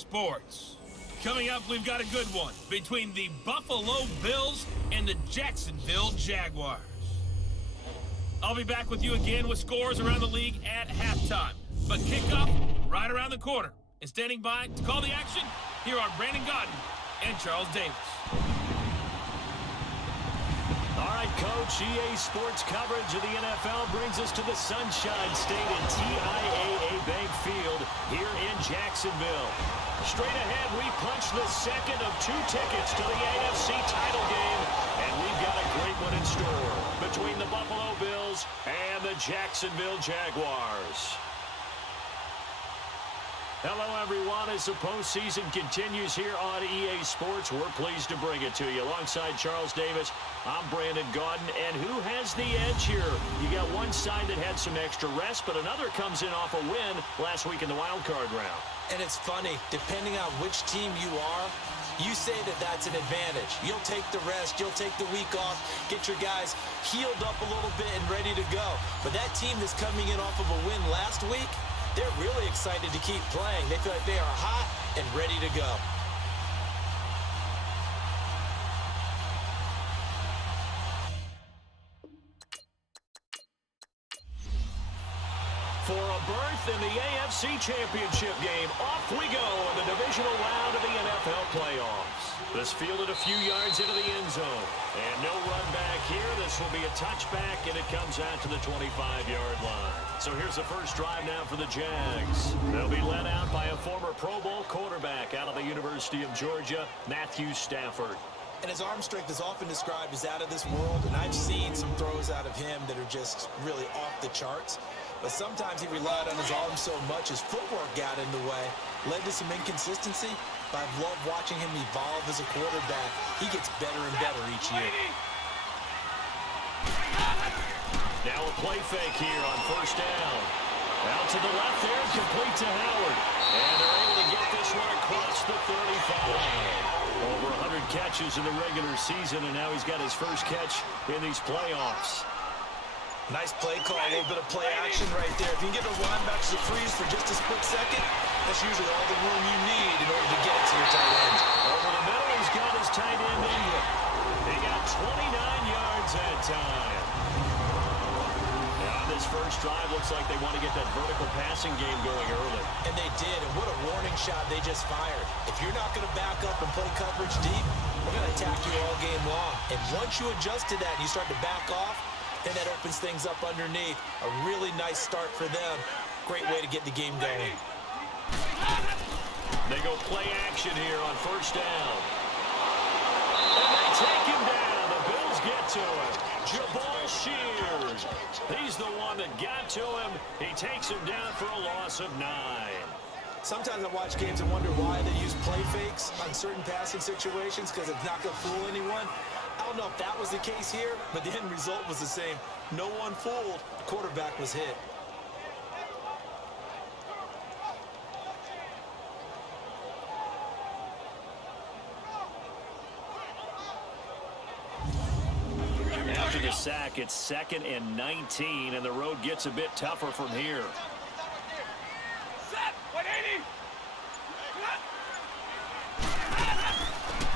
Sports. Coming up, we've got a good one between the Buffalo Bills and the Jacksonville Jaguars. I'll be back with you again with scores around the league at halftime. But kickoff right around the corner. And standing by to call the action, here are Brandon Godden and Charles Davis. All right, Coach, EA Sports coverage of the NFL brings us to the Sunshine State at TIAA Bank Field here in Jacksonville. Straight ahead, we punch the second of 2 tickets to the AFC title game, and we've got a great one in store between the Buffalo Bills and the Jacksonville Jaguars. Hello, everyone. As the postseason continues here on EA Sports, we're pleased to bring it to you. Alongside Charles Davis, I'm Brandon Godden. And who has the edge here? You got one side that had some extra rest, but another comes in off a win last week in the wild card round. And it's funny, depending on which team you are, you say that that's an advantage. You'll take the rest, you'll take the week off, get your guys healed up a little bit and ready to go. But that team that's coming in off of a win last week, they're really excited to keep playing. They feel like they are hot and ready to go. For a berth in the AFC Championship game, off we go in the divisional round of the NFL playoffs. This fielded a few yards into the end zone. And no run back here. This will be a touchback, and it comes out to the 25-yard line. So here's the first drive now for the Jags. They'll be led out by a former Pro Bowl quarterback out of the University of Georgia, Matthew Stafford. And his arm strength is often described as out of this world, and I've seen some throws out of him that are just really off the charts. But sometimes he relied on his arm so much, his footwork got in the way, led to some inconsistency. But I've loved watching him evolve as a quarterback. He gets better and better each year. Now a play fake here on first down. Out to the left there, complete to Howard. And they're able to get this one across the 35. Over 100 catches in the regular season, and now he's got his first catch in these playoffs. Nice play call, a little bit of play action right there. If you can get those linebackers to freeze for just a split second, that's usually all the room you need in order to get it to your tight end. Over the middle, he's got his tight end Ingram. He got 29 yards that time. Now this first drive looks like they want to get that vertical passing game going early. And they did, and what a warning shot they just fired. If you're not going to back up and play coverage deep, we're going to attack you all game long. And once you adjust to that and you start to back off, then that opens things up underneath. A really nice start for them. Great way to get the game going. They go play action here on first down. And they take him down. The Bills get to him. Jabal Shears. He's the one that got to him. He takes him down for a loss of 9. Sometimes I watch games and wonder why they use play fakes on certain passing situations because it's not going to fool anyone. I don't know if that was the case here, but the end result was the same. No one fooled. The quarterback was hit. After the sack, it's 2nd and 19, and the road gets a bit tougher from here.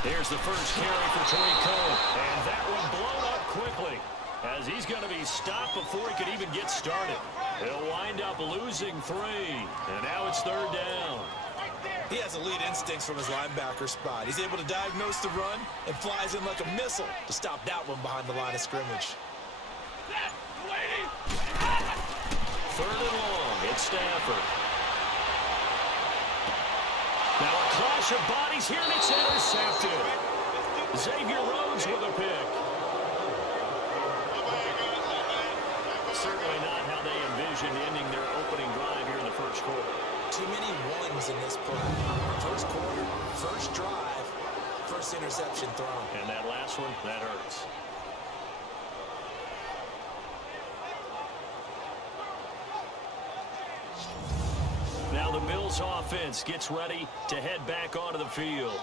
Here's the first carry for Tariq Cohen, and that one blown up quickly as he's going to be stopped before he could even get started. He'll wind up losing 3, and now it's 3rd down. He has elite instincts from his linebacker spot. He's able to diagnose the run and flies in like a missile to stop that one behind the line of scrimmage. 3rd and long, it's Stafford. Now a clash of bodies here, and it's intercepted. Xavier Rhodes with a pick. Certainly not how they envisioned ending their opening drive here in the first quarter. Too many ones in this play. First quarter, first drive, first interception thrown. And that last one, that hurts. Now the Bills offense gets ready to head back onto the field.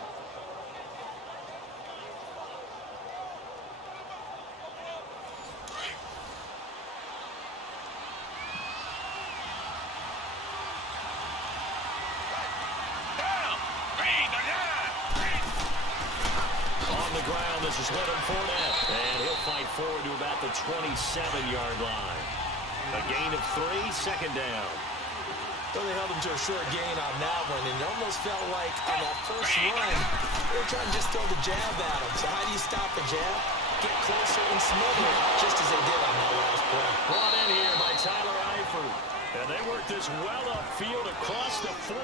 This is Leonard Fournette. And he'll fight forward to about the 27-yard line. A gain of 3, second down. Well, they held him to a short gain on that one, and it almost felt like on that first run, they were trying to just throw the jab at him. So how do you stop a jab? Get closer and smother it, just as they did on that last play. Brought in here by Tyler Eifert. And they work this well upfield across the 45.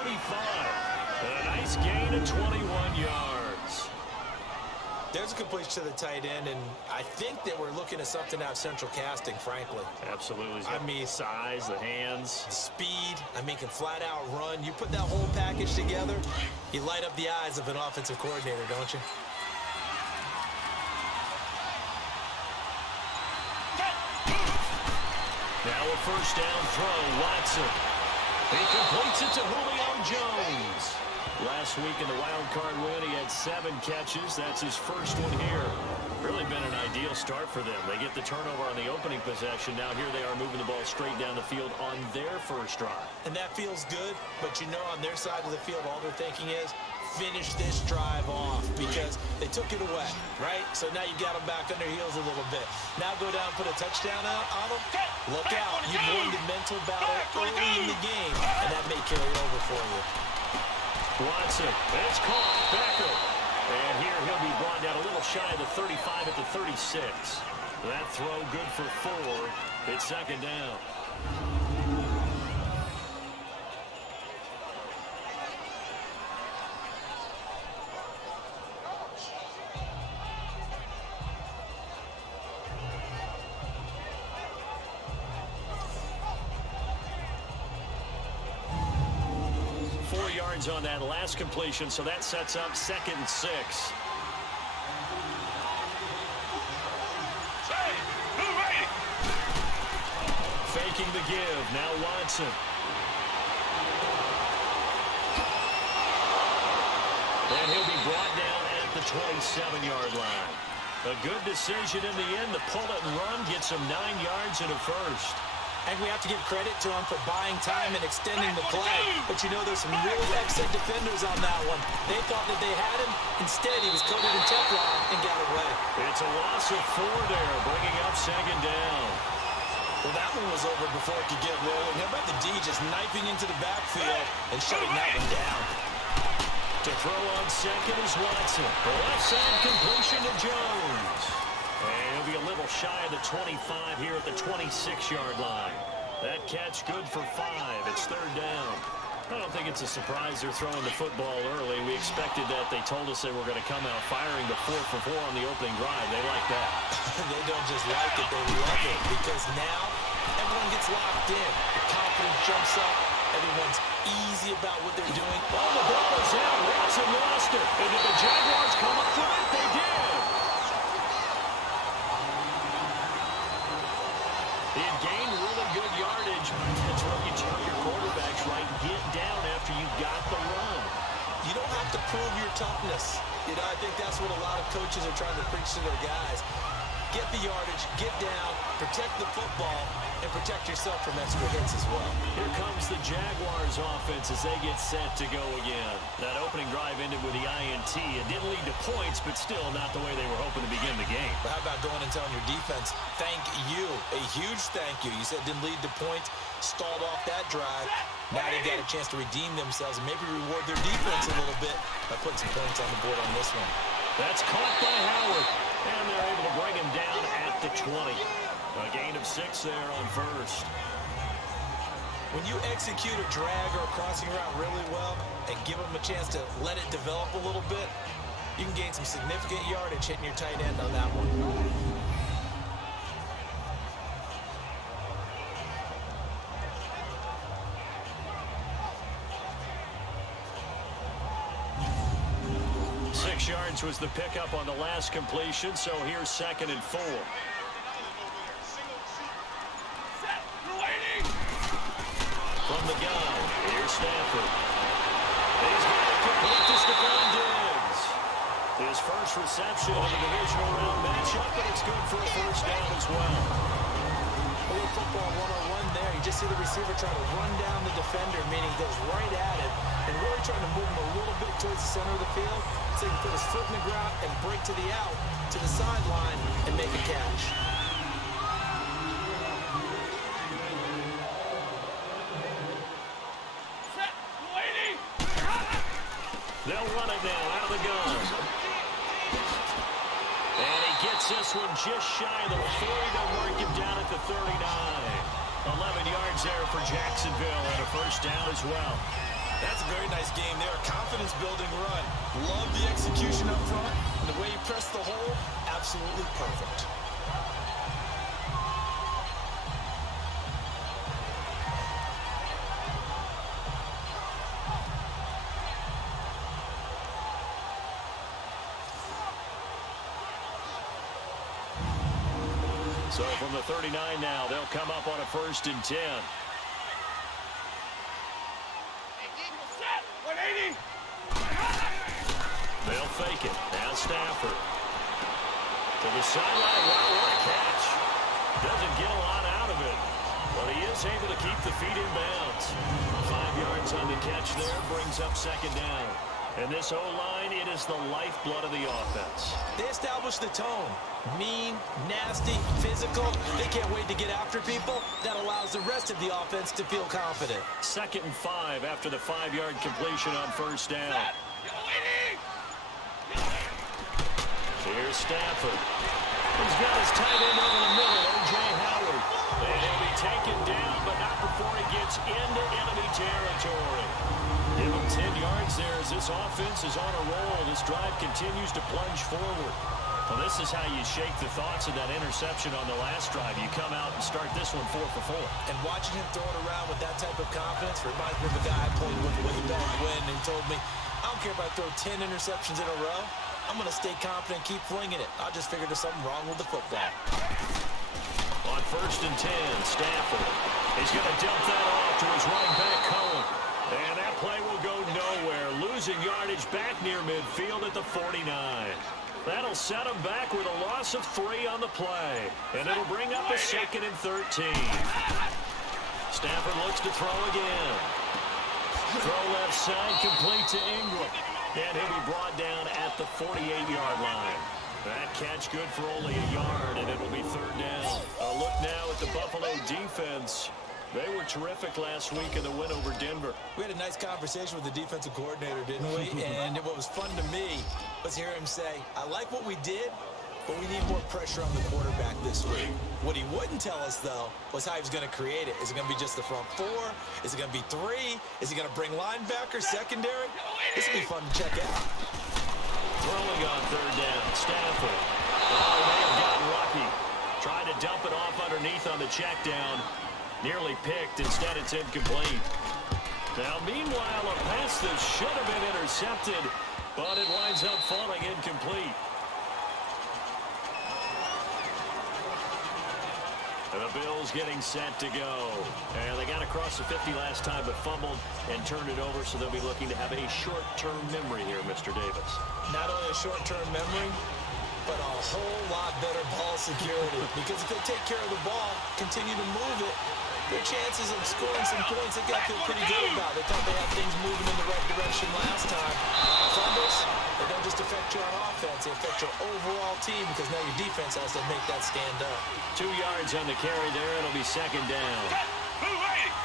And a nice gain of 21 yards. There's a completion to the tight end, and I think that we're looking at something out of central casting, frankly. Absolutely. I mean, size, the hands. Speed, I mean, can flat out run. You put that whole package together, you light up the eyes of an offensive coordinator, don't you? Now a first down throw, Watson. He completes it to Julio Jones. Last week in the wild card win, he had 7 catches. That's his first one here. Really been an ideal start for them. They get the turnover on the opening possession. Now here they are moving the ball straight down the field on their first drive. And that feels good, but you know on their side of the field, all they're thinking is, finish this drive off because they took it away, right? So now you got them back on their heels a little bit. Now go down and put a touchdown out on them. Look out. You've won the mental battle early in the game, and that may carry over for you. Watson, it's caught, Becker. And here he'll be brought down a little shy of the 35 at the 36. That throw good for 4. It's second down. On that last completion, so that sets up 2nd and 6. Faking the give, now Watson. And he'll be brought down at the 27-yard line. A good decision in the end to pull it and run, gets him 9 yards and a first. And we have to give credit to him for buying time and extending the play. But you know, there's some really upset defenders on that one. They thought that they had him. Instead, he was coated in Teflon and got away. It's a loss of 4 there, bringing up second down. Well, that one was over before it could get rolling. How about the D just knifing into the backfield and shutting that one down? To throw on second is Watson. The left side completion to Jones. And he'll be a little shy of the 25 here at the 26-yard line. That catch good for 5. It's third down. I don't think it's a surprise they're throwing the football early. We expected that. They told us they were going to come out firing the 4 for 4 on the opening drive. They like that. They don't just like it, they love it. Because now everyone gets locked in. The confidence jumps up. Everyone's easy about what they're doing. Oh, the ball is out. Watson lost it. And did the Jaguars come up with it? They did. It gained really good yardage. That's what you tell your quarterbacks, right? Get down after you got the run. You don't have to prove your toughness. You know, I think that's what a lot of coaches are trying to preach to their guys. Get the yardage, get down, protect the football, and protect yourself from extra hits as well. Here comes the Jaguars offense as they get set to go again. That opening drive ended with the INT. It didn't lead to points, but still not the way they were hoping to begin the game. But how about going and telling your defense, thank you, a huge thank you. You said it didn't lead to points, stalled off that drive. Now they've got a chance to redeem themselves and maybe reward their defense a little bit by putting some points on the board on this one. That's caught by Howard. And they're able to bring him down at the 20. A gain of 6 there on first. When you execute a drag or a crossing route really well and give them a chance to let it develop a little bit, you can gain some significant yardage hitting your tight end on that one. Yards was the pickup on the last completion, so here's 2nd and 4. From the gun, here's Stafford. He's got it complete to Stephon Diggs. His first reception of the divisional round matchup, but it's good for a first down as well. A little football 101 there. He just see the receiver try to run down the defender, meaning he goes right at it, and really trying to move him a little bit towards the center of the field so he can put his foot in the ground and break to the out, to the sideline, and make a catch. They'll run it now out of the gun. And he gets this one just shy of the 40 to mark him down at the 39. 11 yards there for Jacksonville and a first down as well. That's a very nice game there. A confidence-building run. Love the execution up front. And the way he pressed the hole, absolutely perfect. So from the 39 now, they'll come up on a 1st and 10. They'll fake it. Now Stafford. To the sideline. Wow, what a catch. Doesn't get a lot out of it. But he is able to keep the feet in bounds. 5 yards on the catch there. Brings up 2nd down. And this O-line, it is the lifeblood of the offense. They established the tone. Mean, nasty, physical. They can't wait to get after people. That allows the rest of the offense to feel confident. 2nd and 5 after the 5-yard completion on 1st down. Here's Stafford. He's got his tight end over the middle, O.J. Howard. And he'll be taken down, but not before he gets into enemy territory. Give him 10 yards there as this offense is on a roll. This drive continues to plunge forward. Well, this is how you shake the thoughts of that interception on the last drive. You come out and start this one 4 for 4. And watching him throw it around with that type of confidence reminds me of a guy I played with way back when, and he told me, I don't care if I throw 10 interceptions in a row. I'm going to stay confident and keep flinging it. I just figured there's something wrong with the football. On 1st and 10, Stafford. He's going to dump that off to his running back, Cohen. And that play will go nowhere. Losing yardage back near midfield at the 49. That'll set him back with a loss of 3 on the play. And it'll bring up a 2nd and 13. Stafford looks to throw again. Throw left side, complete to Ingram. And he'll be brought down at the 48-yard line. That catch good for only a yard, and it'll be 3rd down. A look now at the Buffalo defense. They were terrific last week in the win over Denver. We had a nice conversation with the defensive coordinator, didn't we? And what was fun to me was hear him say, I like what we did, but we need more pressure on the quarterback this week. What he wouldn't tell us, though, was how he was going to create it. Is it going to be just the front 4? Is it going to be 3? Is he going to bring linebackers, secondary? This will be fun to check out. Throwing on 3rd down, Stafford. Oh, may have gotten lucky. Tried to dump it off underneath on the check down. Nearly picked. Instead, it's incomplete. Now, meanwhile, a pass that should have been intercepted, but it winds up falling incomplete. And the Bills getting set to go. And they got across the 50 last time, but fumbled and turned it over, so they'll be looking to have a short-term memory here, Mr. Davis. Not only a short-term memory, but a whole lot better ball security. Because if they take care of the ball, continue to move it, their chances of scoring some points, they got to feel pretty good about. They thought they had things moving in the right direction last time. Fumbles, they don't just affect you on offense, they affect your overall team because now your defense has to make that stand up. 2 yards on the carry there. It'll be 2nd down.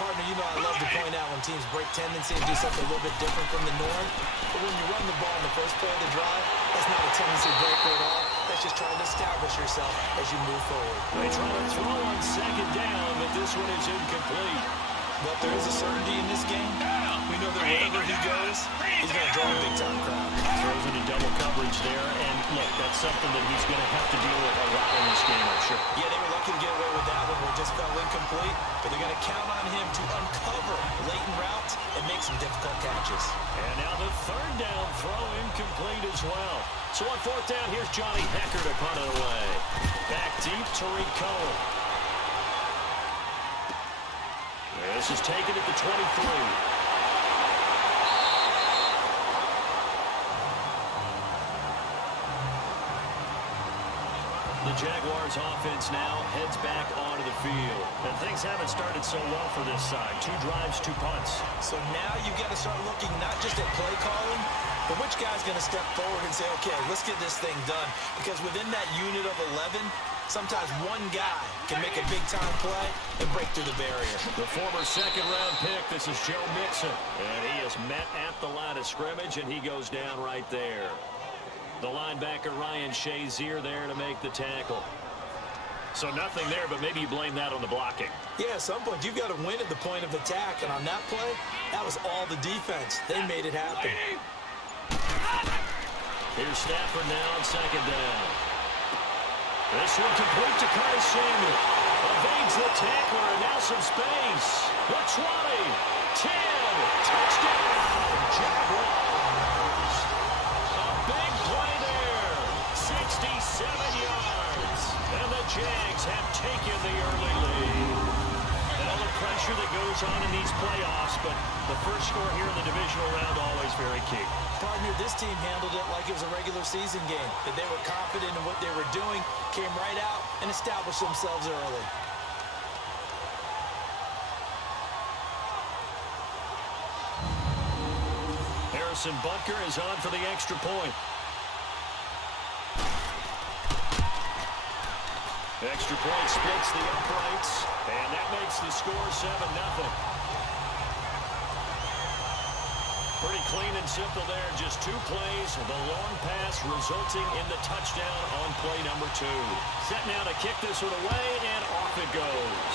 Partner, you know I love to point out when teams break tendency and do something a little bit different from the norm. But when you run the ball in the first play of the drive, that's not a tendency breaker at all. That's just trying to establish yourself as you move forward. They try to throw on 2nd down, but this one is incomplete. But there is a certainty in this game. We know that wherever he goes, he's going to draw a big-time crowd. Throws into double coverage there, and look, that's something that he's going to have to deal with a lot in this game, I'm sure. Yeah, they were lucky to get away with that one where it just fell incomplete, but they're going to count on him to uncover latent routes and make some difficult catches. And now the 3rd down throw incomplete as well. So on 4th down, here's Johnny Hecker to punt it away. Back deep, Tariq Cohen. This is taken at the 23. The the Jaguars offense now heads back onto the field. And things haven't started so well for this side. 2 drives, 2 punts. So now you've got to start looking not just at play calling, but which guy's going to step forward and say, okay, let's get this thing done. Because within that unit of 11, sometimes one guy can make a big-time play and break through the barrier. The former second-round pick, this is Joe Mixon. And he is met at the line of scrimmage, and he goes down right there. The linebacker, Ryan Shazier, there to make the tackle. So nothing there, but maybe you blame that on the blocking. Yeah, at some point, you've got to win at the point of attack. And on that play, that was all the defense. They made it happen. Here's Stafford now on second down. This one complete to Curtis Samuel. Evades the tackler, and now some space. The 20, 10, touchdown, Jaguars. A big play there, 67 yards. And the Jags have taken the early lead. And all the pressure that goes on in these playoffs, but the first score here in the divisional round always very key. Partner, this team handled it like it was a regular season game. That they were confident in what they were doing, came right out and established themselves early. Harrison Butker is on for the extra point. Extra point splits the uprights, and that makes the score 7-0. Pretty clean and simple there. Just 2 plays. The long pass resulting in the touchdown on play number 2. Set now to kick this one away, and off it goes.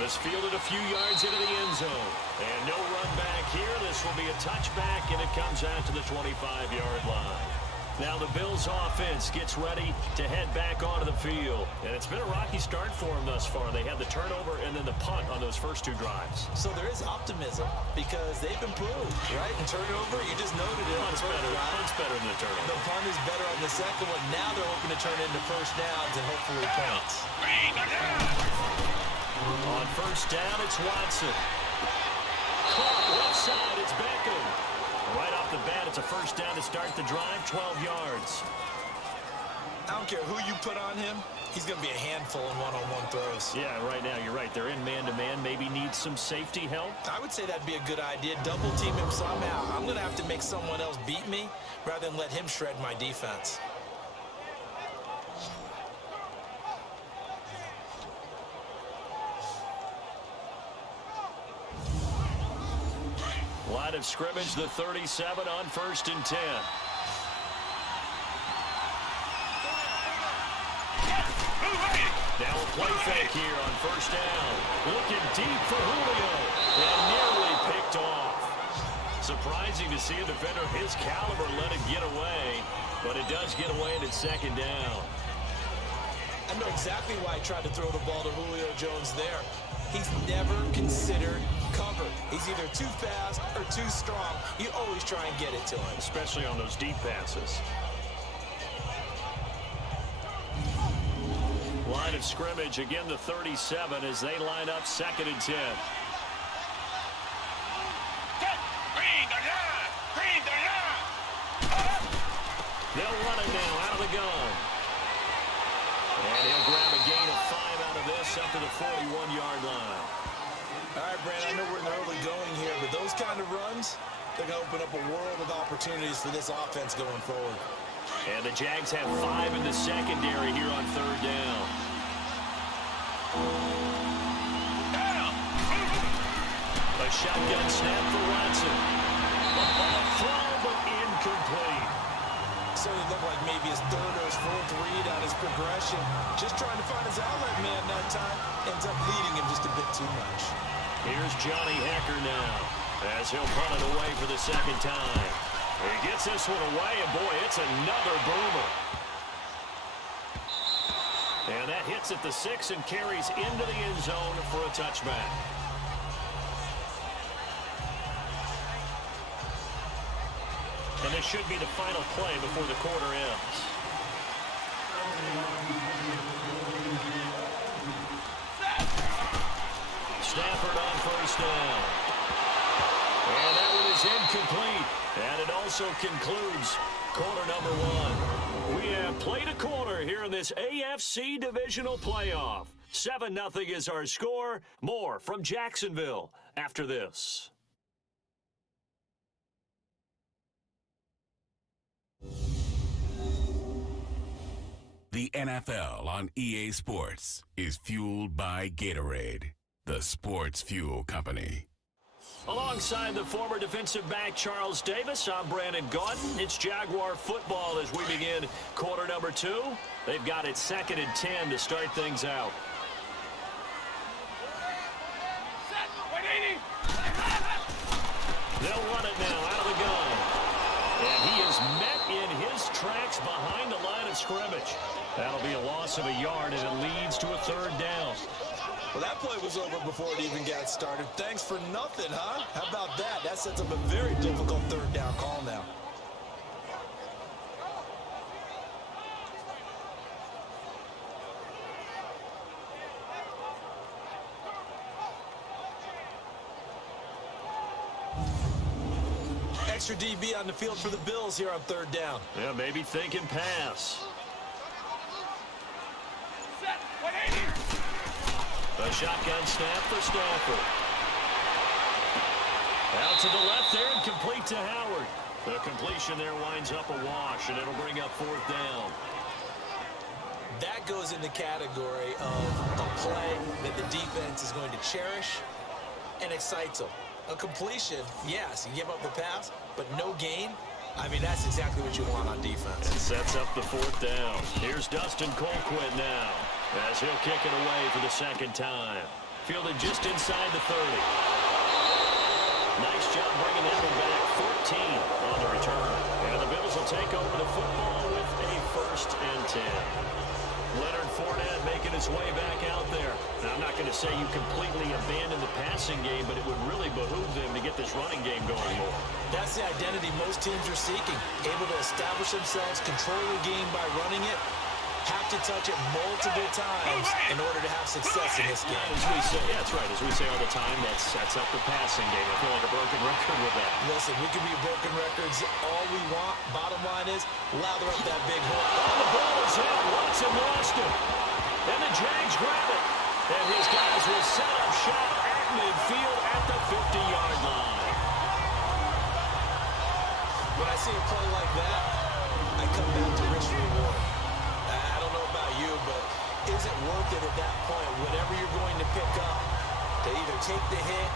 This fielded a few yards into the end zone. And no run back here. This will be a touchback, and it comes out to the 25-yard line. Now the Bills offense gets ready to head back onto the field. And it's been a rocky start for them thus far. They had the turnover and then the punt on those first 2 drives. So there is optimism because they've improved, right? And turnover, you just noted it. Punt's better than the turnover. The punt is better on the second one. Now they're hoping to turn it into first downs and hopefully points. On first down, it's Watson. Caught left side, it's Beckham. Right off the bat, it's a first down to start the drive, 12 yards. I don't care who you put on him, he's going to be a handful in one-on-one throws. Yeah, right now, you're right. They're in man-to-man, maybe need some safety help. I would say that'd be a good idea. Double team him somehow. I'm going to have to make someone else beat me rather than let him shred my defense. Line of scrimmage, the 37 on first and 10. Now a play fake here on first down. Looking deep for Julio. And nearly picked off. Surprising to see a defender of his caliber let it get away. But it does get away and it's second down. I know exactly why he tried to throw the ball to Julio Jones there. He's never considered cover. He's either too fast or too strong. You always try and get it to him. Especially on those deep passes. Line of scrimmage, again the 37 as they line up second and 10. They'll run it now out of the gun. And he'll grab a gain of 5 out of this up to the 41-yard line. All right, Brand, I know we're in the early going here, but those kind of runs, they're going to open up a world of opportunities for this offense going forward. And the Jags have 5 in the secondary here on third down. A shotgun snap for Watson. A ball throw, but incomplete. So it looked like maybe his third or his fourth read on his progression. Just trying to find his outlet man that time. Ends up leading him just a bit too much. Here's Johnny Hecker now as he'll punt it away for the second time. He gets this one away, and boy, it's another boomer. And that hits at the 6 and carries into the end zone for a touchback. And this should be the final play before the quarter ends. Stafford on first down. And that one is incomplete. And it also concludes quarter number 1. We have played a quarter here in this AFC Divisional playoff. 7-0 is our score. More from Jacksonville after this. The NFL on EA Sports is fueled by Gatorade, the sports fuel company. Alongside the former defensive back Charles Davis, I'm Brandon Gaudin. It's Jaguar football as we begin quarter number 2. They've got it 2nd and 10 to start things out. They'll run it now out of the gun. And he is met in his tracks behind the line of scrimmage. That'll be a loss of a yard, and it leads to a 3rd down. Well, that play was over before it even got started. Thanks for nothing, huh? How about that? That sets up a very difficult 3rd down call now. Extra DB on the field for the Bills here on 3rd down. Yeah, maybe thinking pass. A shotgun snap for Stafford. Out to the left there and complete to Howard. The completion there winds up a wash, and it'll bring up 4th down. That goes in the category of a play that the defense is going to cherish and excites them. A completion, yes, you give up the pass, but no gain. I mean, that's exactly what you want on defense. It sets up the 4th down. Here's Dustin Colquitt now, as he'll kick it away for the 2nd time. Fielded just inside the 30. Nice job bringing that one back. 14 on the return. And the Bills will take over the football with a 1st and 10. Leonard Fournette making his way back out there. Now, I'm not going to say you completely abandon the passing game, but it would really behoove them to get this running game going more. That's the identity most teams are seeking. Able to establish themselves, control the game by running it, have to touch it multiple times in order to have success in this game. As we say, yeah, that's right. As we say all the time, that sets up the passing game. I feel like a broken record with that. Listen, we can be broken records all we want. Bottom line is, lather up that big hole. Oh, the ball is out. Watson lost it. And the Jags grab it. And his guys will set up shop at midfield at the 50-yard line. When I see a play like that, I come back to risk reward. I don't know about you, but is it worth it at that point, whatever you're going to pick up, to either take the hit,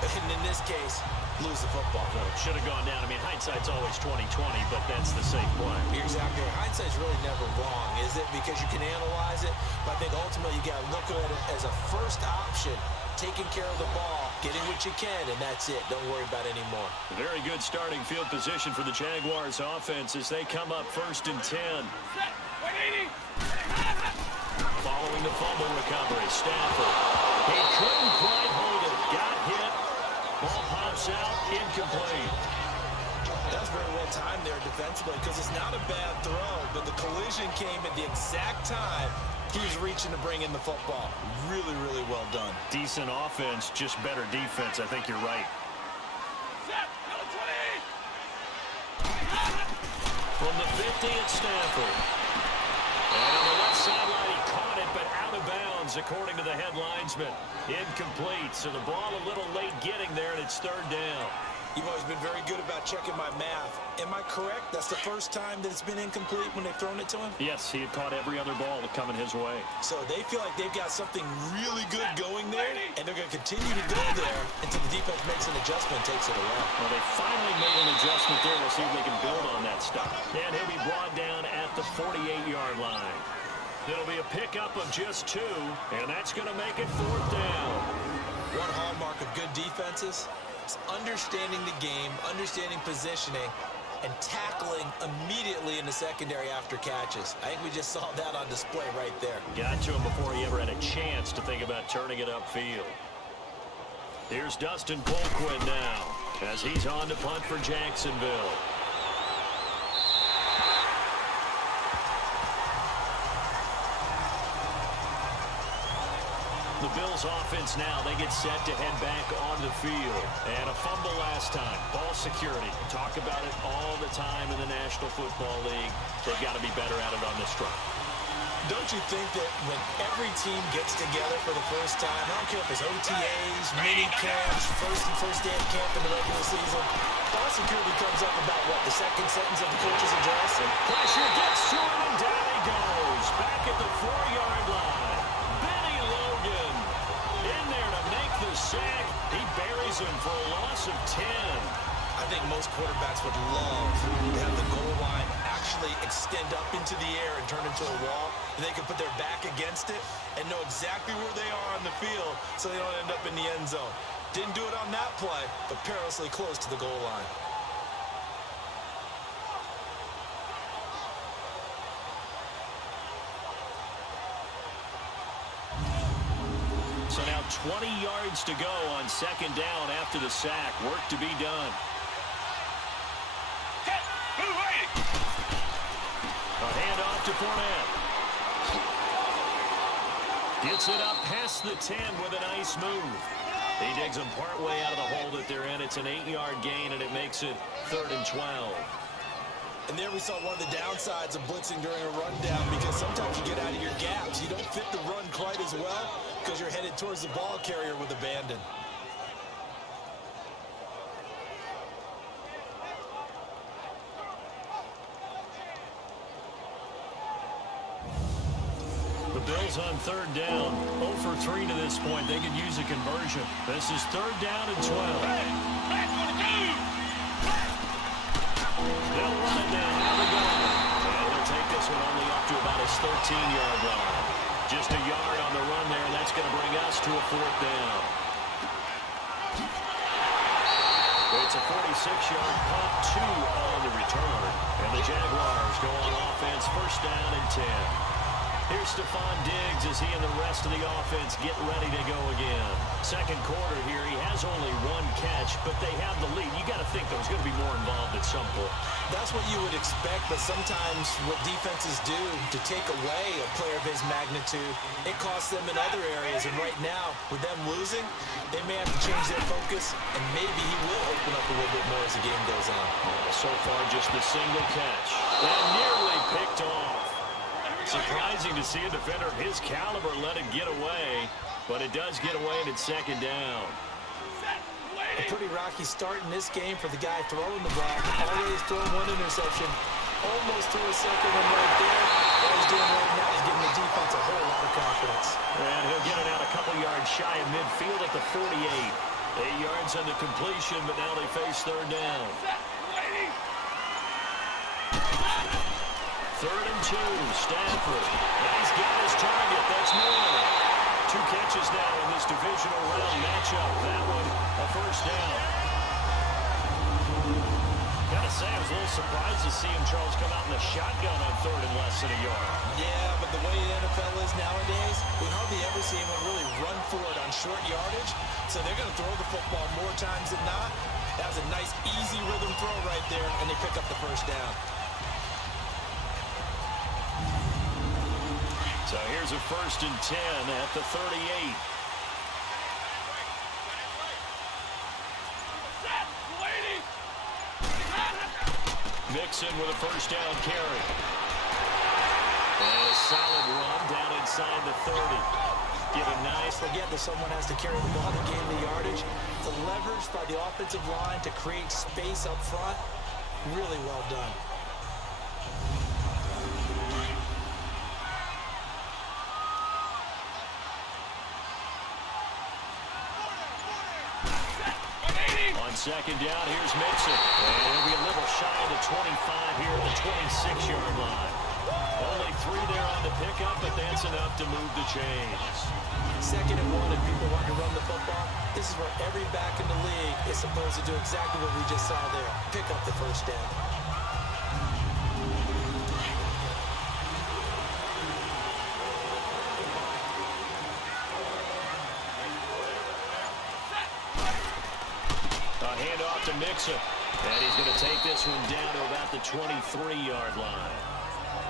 and in this case, lose the football? So it should have gone down. I mean, hindsight's always 20/20, but that's the safe play. Exactly. Hindsight's really never wrong, is it? Because you can analyze it, but I think ultimately you got to look at it as a first option, taking care of the ball, getting what you can, and that's it. Don't worry about any more. Very good starting field position for the Jaguars offense as they come up 1st and 10. Following the fumble recovery, Stafford. He couldn't quite hold it. Got hit. Ball pops out, incomplete. That's very well timed there defensively because it's not a bad throw, but the collision came at the exact time he was reaching to bring in the football. Really, really well done. Decent offense, just better defense. I think you're right. From the 50, it's Stafford. And on the left sideline, he caught it, but out of bounds, according to the head linesman. Incomplete, so the ball a little late getting there, and it's 3rd down. You've always been very good about checking my math. Am I correct? That's the first time that it's been incomplete when they've thrown it to him? Yes, he had caught every other ball coming his way. So they feel like they've got something really good going there, and they're going to continue to go there until the defense makes an adjustment and takes it away. Well, they finally made an adjustment there. We'll see if they can build on that stuff. And he'll be brought down at the 48-yard line. It'll be a pickup of just 2, and that's going to make it 4th down. One hallmark of good defenses is understanding the game, understanding positioning, and tackling immediately in the secondary after catches. I think we just saw that on display right there. Got to him before he ever had a chance to think about turning it upfield. Here's Dustin Colquitt now as he's on to punt for Jacksonville. The Bills offense now, they get set to head back on the field. And a fumble last time. Ball security. Talk about it all the time in the National Football League. They've got to be better at it on this front. Don't you think that when every team gets together for the first time, I don't care if it's OTAs, mini camps, first day of camp in the regular season, ball security comes up about what, the second sentence of the coach's address? And pressure gets to him, and down he goes. Back at the 4-yard line. Benny Logan in there to make the sack. He buries him for a loss of 10. I think most quarterbacks would love to have the goal line actually extend up into the air and turn into a wall, and they can put their back against it and know exactly where they are on the field so they don't end up in the end zone. Didn't do it on that play, but perilously close to the goal line. So now 20 yards to go on second down after the sack. Work to be done. A handoff to Fournette. Gets it up past the 10 with a nice move. He digs them partway out of the hole that they're in. It's an 8-yard gain, and it makes it 3rd and 12. And there we saw one of the downsides of blitzing during a rundown, because sometimes you get out of your gaps. You don't fit the run quite as well because you're headed towards the ball carrier with abandon. The Bills on 3rd down. 0 for 3 to this point. They could use a conversion. This is 3rd down and 12. They'll run it now. Now they go. And they'll take this one only up to about his 13-yard line. Just a yard on the run there, and that's going to bring us to a 4th down. It's a 46-yard punt, 2 on the return. And the Jaguars go on offense, 1st down and 10. Here's Stephon Diggs as he and the rest of the offense get ready to go again. Second quarter here, he has only 1 catch, but they have the lead. You got to think there's going to be more involved at some point. That's what you would expect, but sometimes what defenses do to take away a player of his magnitude, it costs them in other areas. And right now, with them losing, they may have to change their focus, and maybe he will open up a little bit more as the game goes on. So far, just the single catch. That nearly picked off. Surprising to see a defender of his caliber let it get away, but it does get away and it's 2nd down. A pretty rocky start in this game for the guy throwing the ball. Always throwing 1 interception. Almost threw a second one right there. What he's doing right now is giving the defense a whole lot of confidence. And he'll get it out a couple yards shy of midfield at the 48. 8 yards on the completion, but now they face 3rd down. 3rd and 2, Stafford. And he's got his target. That's more. 2 catches now in this divisional round matchup. That one, a 1st down. Gotta say, I was a little surprised to see him, Charles, come out in the shotgun on 3rd and less than a yard. Yeah, but the way the NFL is nowadays, we hardly ever see anyone really run for it on short yardage. So they're going to throw the football more times than not. That was a nice, easy rhythm throw right there, and they pick up the 1st down. So here's a 1st and 10 at the 38. Mixon with a 1st down carry. And a solid run down inside the 30. Get a nice... Forget that someone has to carry the ball to gain the yardage. The leverage by the offensive line to create space up front, really well done. On 2nd down, here's Mixon. And he'll be a little shy of the 25 here at the 26-yard line. Only 3 there on the pickup, but that's enough to move the chains. 2nd and 1, and people want to run the football. This is where every back in the league is supposed to do exactly what we just saw there. Pick up the 1st down. Handoff to Mixon. And he's going to take this one down to about the 23-yard line.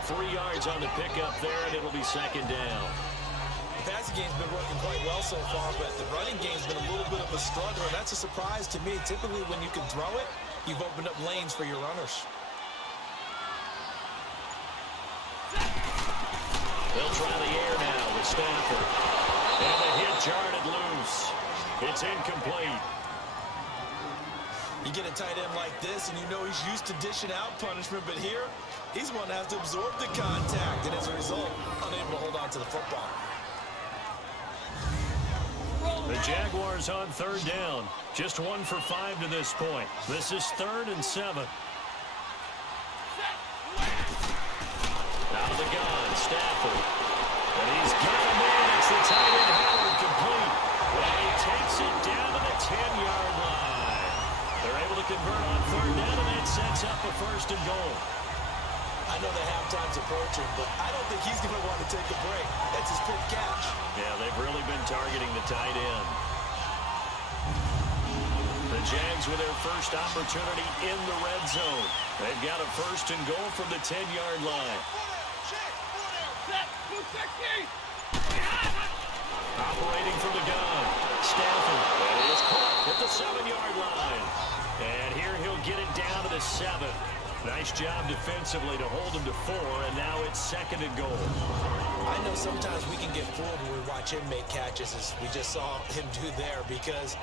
3 yards on the pickup there, and it'll be 2nd down. The passing game's been working quite well so far, but the running game's been a little bit of a struggle, and that's a surprise to me. Typically, when you can throw it, you've opened up lanes for your runners. They'll try the air now with Stafford. And the hit jarred it loose. It's incomplete. You get a tight end like this, and you know he's used to dishing out punishment, but here, he's one that has to absorb the contact, and as a result, unable to hold on to the football. The Jaguars on third down. Just 1 for 5 to this point. This is 3rd and 7. Out of the gun, Stafford. And he's got a man. It's the tight end, Howard, complete. And he takes it down to the 10-yard line. They're able to convert on third down, and that sets up a 1st and goal. I know the halftime's approaching, but I don't think he's going to want to take a break. That's his fifth catch. Yeah, they've really been targeting the tight end. The Jags with their first opportunity in the red zone. They've got a 1st and goal from the 10-yard line. Operating from the gun. Stafford. That is caught at the 7-yard line. And here he'll get it down to the 7. Nice job defensively to hold him to 4, and now it's 2nd and goal. I know sometimes we can get fooled when we watch him make catches, as we just saw him do there, because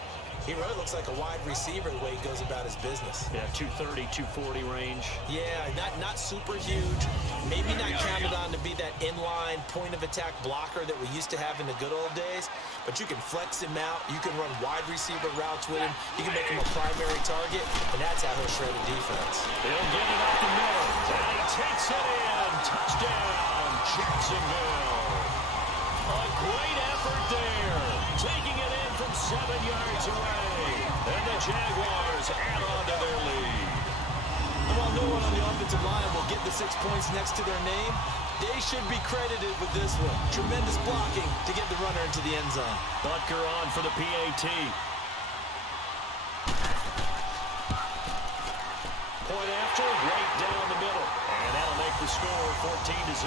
he really looks like a wide receiver the way he goes about his business. Yeah, 230, 240 range. Yeah, not super huge. Maybe not counted on to be that inline point-of-attack blocker that we used to have in the good old days, but you can flex him out. You can run wide receiver routes with him. You can make him a primary target, and that's how he'll shred a defense. He'll get it up the middle, and he takes it in. Touchdown, Jacksonville. A great effort there, taking it in from 7 yards away. And the Jaguars add on to their lead. And while no one on the offensive line will get the 6 points next to their name, they should be credited with this one. Tremendous blocking to get the runner into the end zone. Butker on for the PAT. Point after, right down the middle. And that'll make the score 14-0.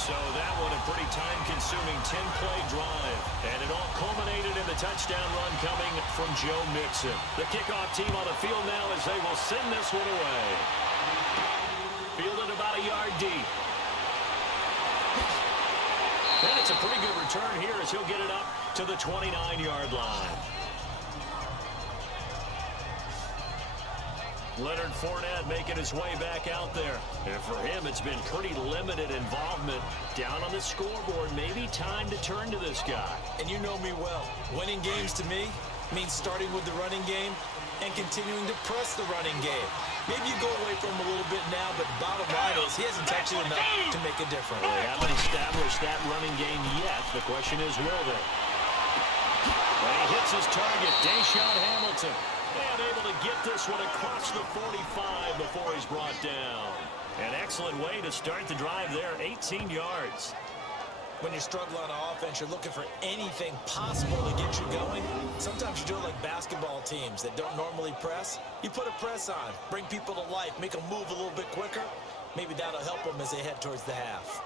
So that one a pretty time-consuming 10-play drive. And it all culminated in the touchdown run coming from Joe Mixon. The kickoff team on the field now as they will send this one away. Fielded about a yard deep. And it's a pretty good return here as he'll get it up to the 29-yard line. Leonard Fournette making his way back out there. And for him, it's been pretty limited involvement down on the scoreboard. Maybe time to turn to this guy. And you know me well. Winning games to me means starting with the running game and continuing to press the running game. Maybe you go away from him a little bit now, but bottom line is he hasn't touched it enough to make a difference. Well, they haven't established that running game yet. The question is, will they? And he hits his target, Deshaun Hamilton. And able to get this one across the 45 before he's brought down. An excellent way to start the drive there, 18 yards. When you're struggling on offense, you're looking for anything possible to get you going. Sometimes you do it like basketball teams that don't normally press. You put a press on, bring people to life, make them move a little bit quicker. Maybe that'll help them as they head towards the half.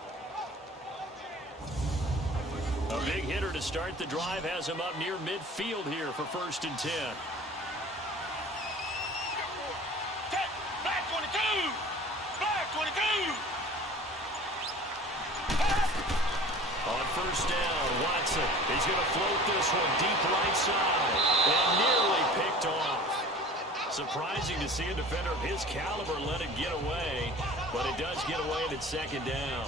A big hitter to start the drive has him up near midfield here for 1st and 10. Black 22! Black 22! On 1st down, Watson is going to float this one deep right side and nearly picked off. Surprising to see a defender of his caliber let it get away, but it does get away and it's 2nd down.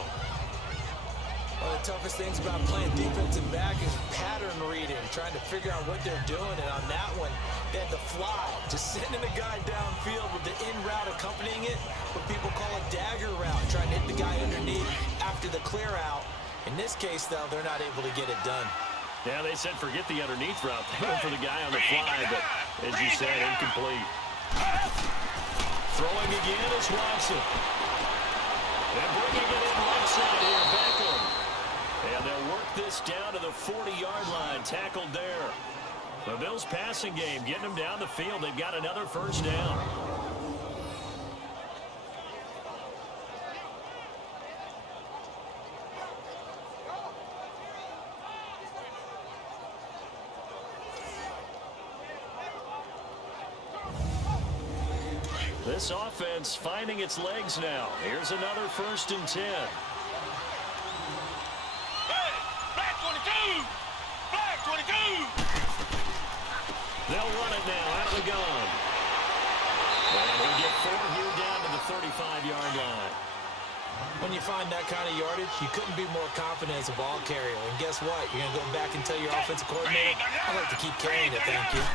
One of the toughest things about playing defensive back is pattern reading, trying to figure out what they're doing. And on that one, they had the fly, just sending a guy downfield with the in route accompanying it, what people call a dagger route, trying to hit the guy underneath after the clear out. In this case, though, they're not able to get it done. Yeah, they said forget the underneath route. They went for the guy on the fly, but as you said, incomplete. Throwing again is Watson. And bringing it in right side here, Beckham. And they'll work this down to the 40-yard line, tackled there. The Bills' passing game, getting them down the field. They've got another 1st down. This offense finding its legs now. Here's another 1st and 10. Hey, black 22! Black 22! They'll run it now out of the gun. And he'll get 4 here down to the 35-yard line. When you find that kind of yardage, you couldn't be more confident as a ball carrier. And guess what? You're going to go back and tell your offensive coordinator, I'd like to keep carrying it, thank you.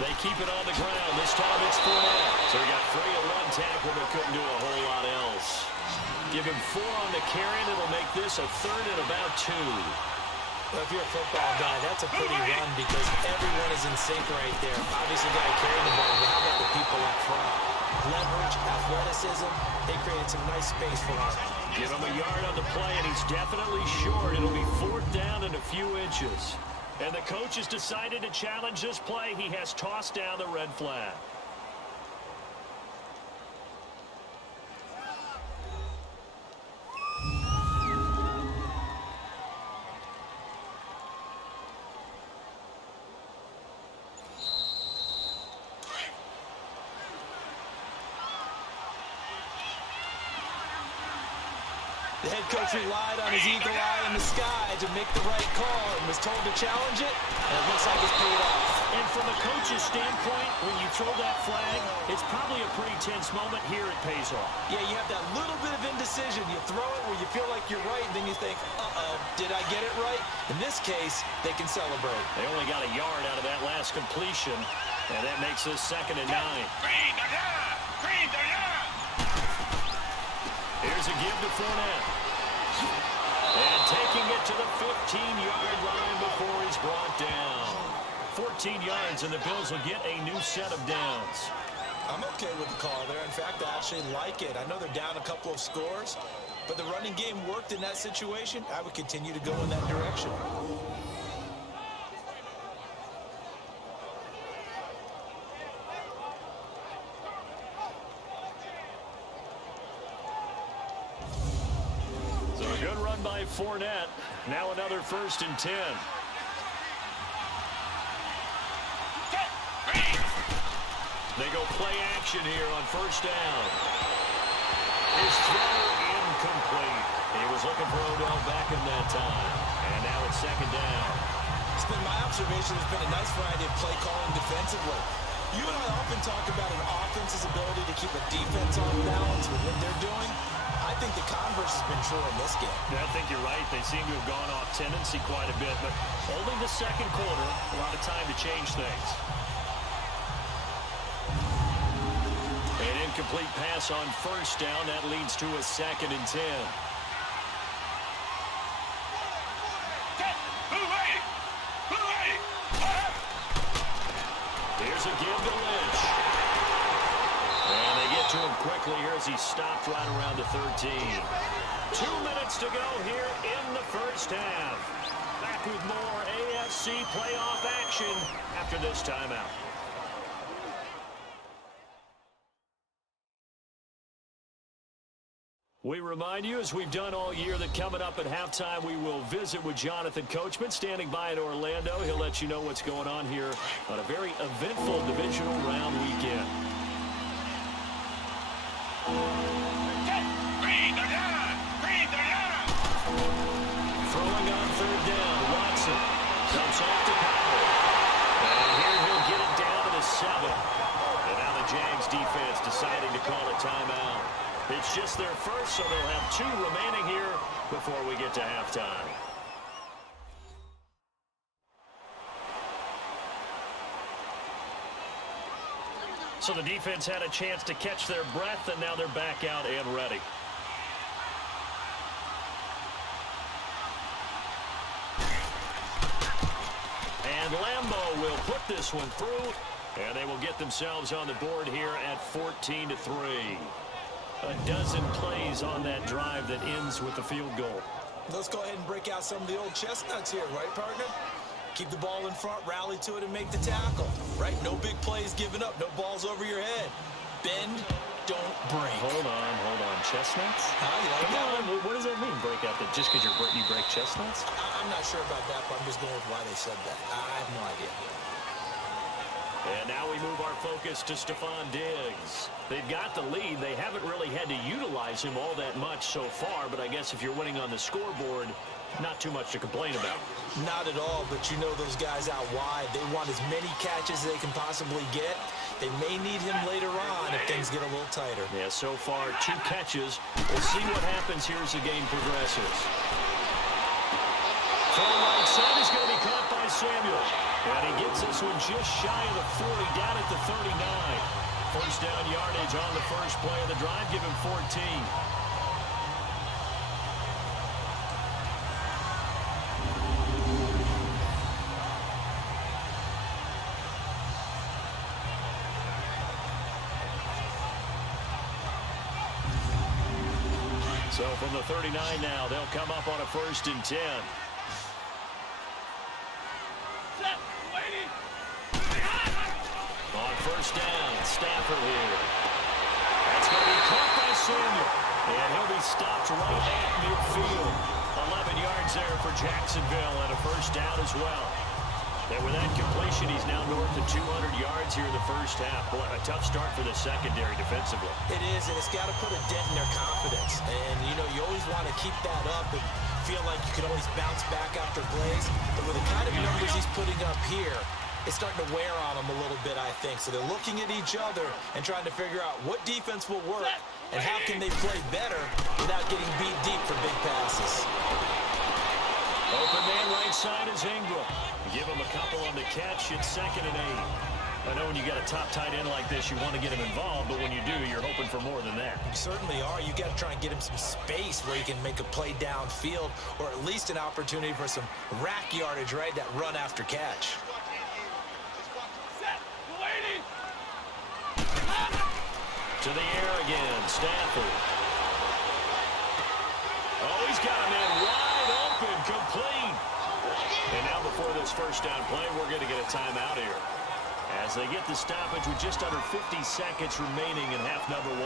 They keep it on the ground. This time it's Fournette. So he got 3 at 1 tackle, but couldn't do a whole lot else. Give him 4 on the carry, and it'll make this a 3rd and about 2. Well, if you're a football guy, that's a pretty run because everyone is in sync right there. Obviously, the guy carrying the ball, but how about the people up front? Leverage, athleticism, they created some nice space for him. Give him a yard on the play, and he's definitely short. It'll be 4th down and a few inches. And the coach has decided to challenge this play. He has tossed down the red flag. The head coach relied on his eagle eye in the sky to make the right call and was told to challenge it, and it looks like it's paid off. And from a coach's standpoint, when you throw that flag, it's probably a pretty tense moment. Here it pays off. Yeah, you have that little bit of indecision. You throw it where you feel like you're right, and then you think, uh-oh, did I get it right? In this case, they can celebrate. They only got a yard out of that last completion, and that makes this 2nd and 9. Green the line! Green the line! Here's a give to Fournette. And taking it to the 15-yard line before he's brought down. 14 yards, and the Bills will get a new set of downs. I'm okay with the call there. In fact, I actually like it. I know they're down a couple of scores, but the running game worked in that situation. I would continue to go in that direction. So a good run by Fournette. Now another 1st and 10. They go play action here on 1st down. His throw incomplete. He was looking for Odell Beckham that time. And now it's 2nd down. It's been my observation. There's been a nice variety of play calling defensively. You and I often talk about an offense's ability to keep a defense on balance with what they're doing. I think the converse has been true in this game. I think you're right. They seem to have gone off tendency quite a bit, but only the 2nd quarter, a lot of time to change things. An incomplete pass on 1st down. That leads to a 2nd and 10. Here's a give to Lynch. And they get to him quickly here as he stopped right around the 13. 2 minutes to go here in the 1st half. Back with more AFC playoff action after this timeout. We remind you, as we've done all year, that coming up at halftime, we will visit with Jonathan Coachman, standing by in Orlando. He'll let you know what's going on here on a very eventful divisional round weekend. Throwing on 3rd down, Watson comes off to Powell. And here he'll get it down to the 7. And now the Jags defense deciding to call a timeout. It's just their 1st, so they'll have 2 remaining here before we get to halftime. So the defense had a chance to catch their breath, and now they're back out and ready. And Lambeau will put this one through, and they will get themselves on the board here at 14-3. A dozen plays on that drive that ends with the field goal. Let's go ahead and break out some of the old chestnuts here, right, partner? Keep the ball in front, rally to it, and make the tackle, right? No big plays given up, no balls over your head. Bend, don't break. Hold on. Chestnuts? You like that one? What does that mean, break out? Just because you break chestnuts? I'm not sure about that, but I'm just going with why they said that. I have no idea. And now we move our focus to Stephon Diggs. They've got the lead. They haven't really had to utilize him all that much so far, but I guess if you're winning on the scoreboard, not too much to complain about. Not at all, but you know those guys out wide, they want as many catches as they can possibly get. They may need him later on if things get a little tighter. Yeah, so far, 2 catches. We'll see what happens here as the game progresses. From right side is going to be caught by Samuel. And he gets this one just shy of the 40, down at the 39. First down yardage on the first play of the drive, give him 14. So from the 39 now, they'll come up on a 1st and 10. On 1st down, Stafford here. That's going to be caught by Samuel. And he'll be stopped right at midfield. 11 yards there for Jacksonville and a 1st down as well. And with that completion, he's now north of 200 yards here in the first half. Boy, a tough start for the secondary defensively. It is, and it's got to put a dent in their confidence. And, you know, you always want to keep that up and feel like you can always bounce back after plays. But with the kind of numbers he's putting up here, it's starting to wear on them a little bit, I think. So they're looking at each other and trying to figure out what defense will work and how can they play better without getting beat deep for big passes. Open man right side is Ingram. Give him a couple on the catch. It's 2nd and 8. I know when you got a top tight end like this, you want to get him involved, but when you do, you're hoping for more than that. You certainly are. You got to try and get him some space where he can make a play downfield, or at least an opportunity for some rack yardage, right? That run after catch. To the air again, Stafford. Oh, he's got a man wide open, complete. And now before this 1st down play, we're going to get a timeout here. As they get the stoppage with just under 50 seconds remaining in half number 1.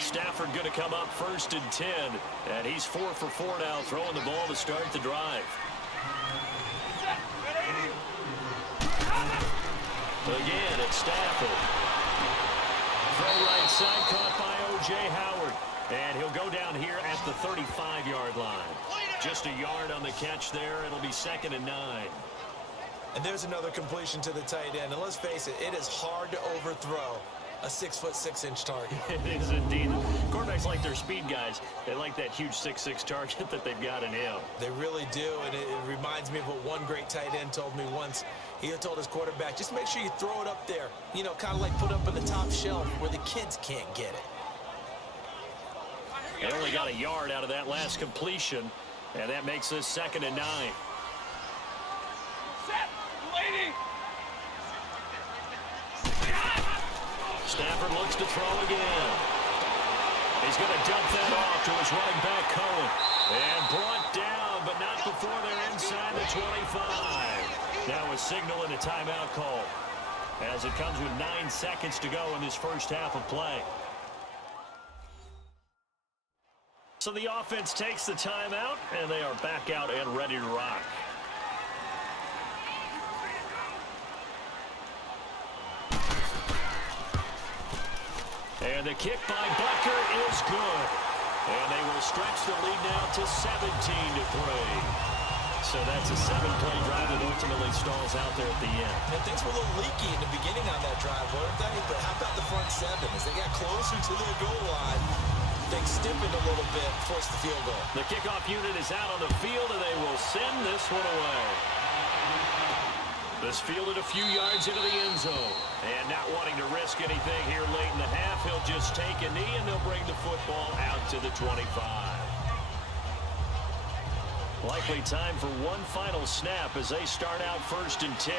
Stafford going to come up 1st and 10. And he's 4 for 4 now, throwing the ball to start the drive. Again, it's Stafford. Throw right side, caught by O.J. Howard. And he'll go down here at the 35-yard line. Just a yard on the catch there. It'll be 2nd and 9. And there's another completion to the tight end. And let's face it, it is hard to overthrow a 6'6" target. It is indeed. Quarterbacks like their speed guys. They like that huge 6'6" target that they've got in him. They really do, and it reminds me of what one great tight end told me once. He told his quarterback, just make sure you throw it up there. You know, kind of like put up in the top shelf where the kids can't get it. They only got a yard out of that last completion, and that makes this 2nd and 9. Stafford looks to throw again. He's going to dump that off to his running back, Cohen. And brought down, but not before they're inside the 25. Now a signal and a timeout call as it comes with 9 seconds to go in this first half of play. So the offense takes the timeout, and they are back out and ready to rock. And the kick by Butker is good. And they will stretch the lead now to 17-3. So that's a 7-play drive that ultimately stalls out there at the end. And things were a little leaky in the beginning on that drive, weren't they? But how about the front 7? As they got closer to the goal line, things stiffened a little bit, forced the field goal. The kickoff unit is out on the field, and they will send this one away. This fielded a few yards into the end zone. And not wanting to risk anything here late in the half, he'll just take a knee, and they'll bring the football out to the 25. Likely time for one final snap as they start out 1st and 10.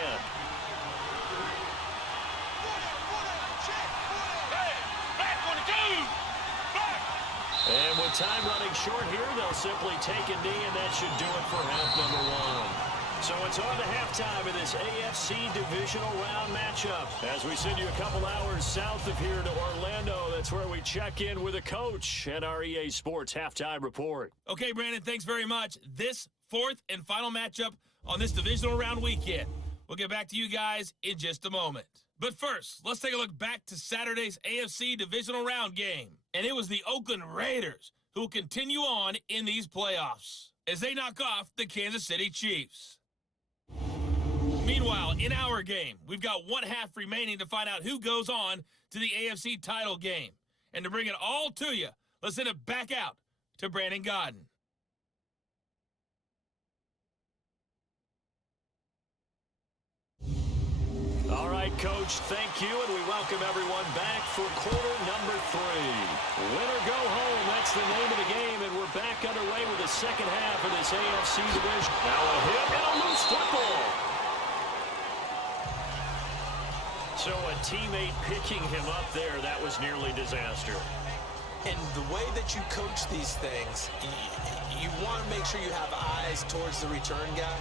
And with time running short here, they'll simply take a knee, and that should do it for half number 1. So it's on to halftime of this AFC Divisional Round matchup. As we send you a couple hours south of here to Orlando, that's where we check in with a coach and our EA Sports Halftime Report. Okay, Brandon, thanks very much. This 4th and final matchup on this divisional round weekend. We'll get back to you guys in just a moment. But first, let's take a look back to Saturday's AFC divisional round game. And it was the Oakland Raiders who will continue on in these playoffs as they knock off the Kansas City Chiefs. Meanwhile, in our game, we've got one half remaining to find out who goes on to the AFC title game. And to bring it all to you, let's send it back out to Brandon Godden. All right, Coach, thank you, and we welcome everyone back for quarter number 3. Win or go home, that's the name of the game, and we're back underway with the second half of this AFC division. Now a hit and a loose football. So a teammate picking him up there, that was nearly disaster. And the way that you coach these things, you want to make sure you have eyes towards the return guy,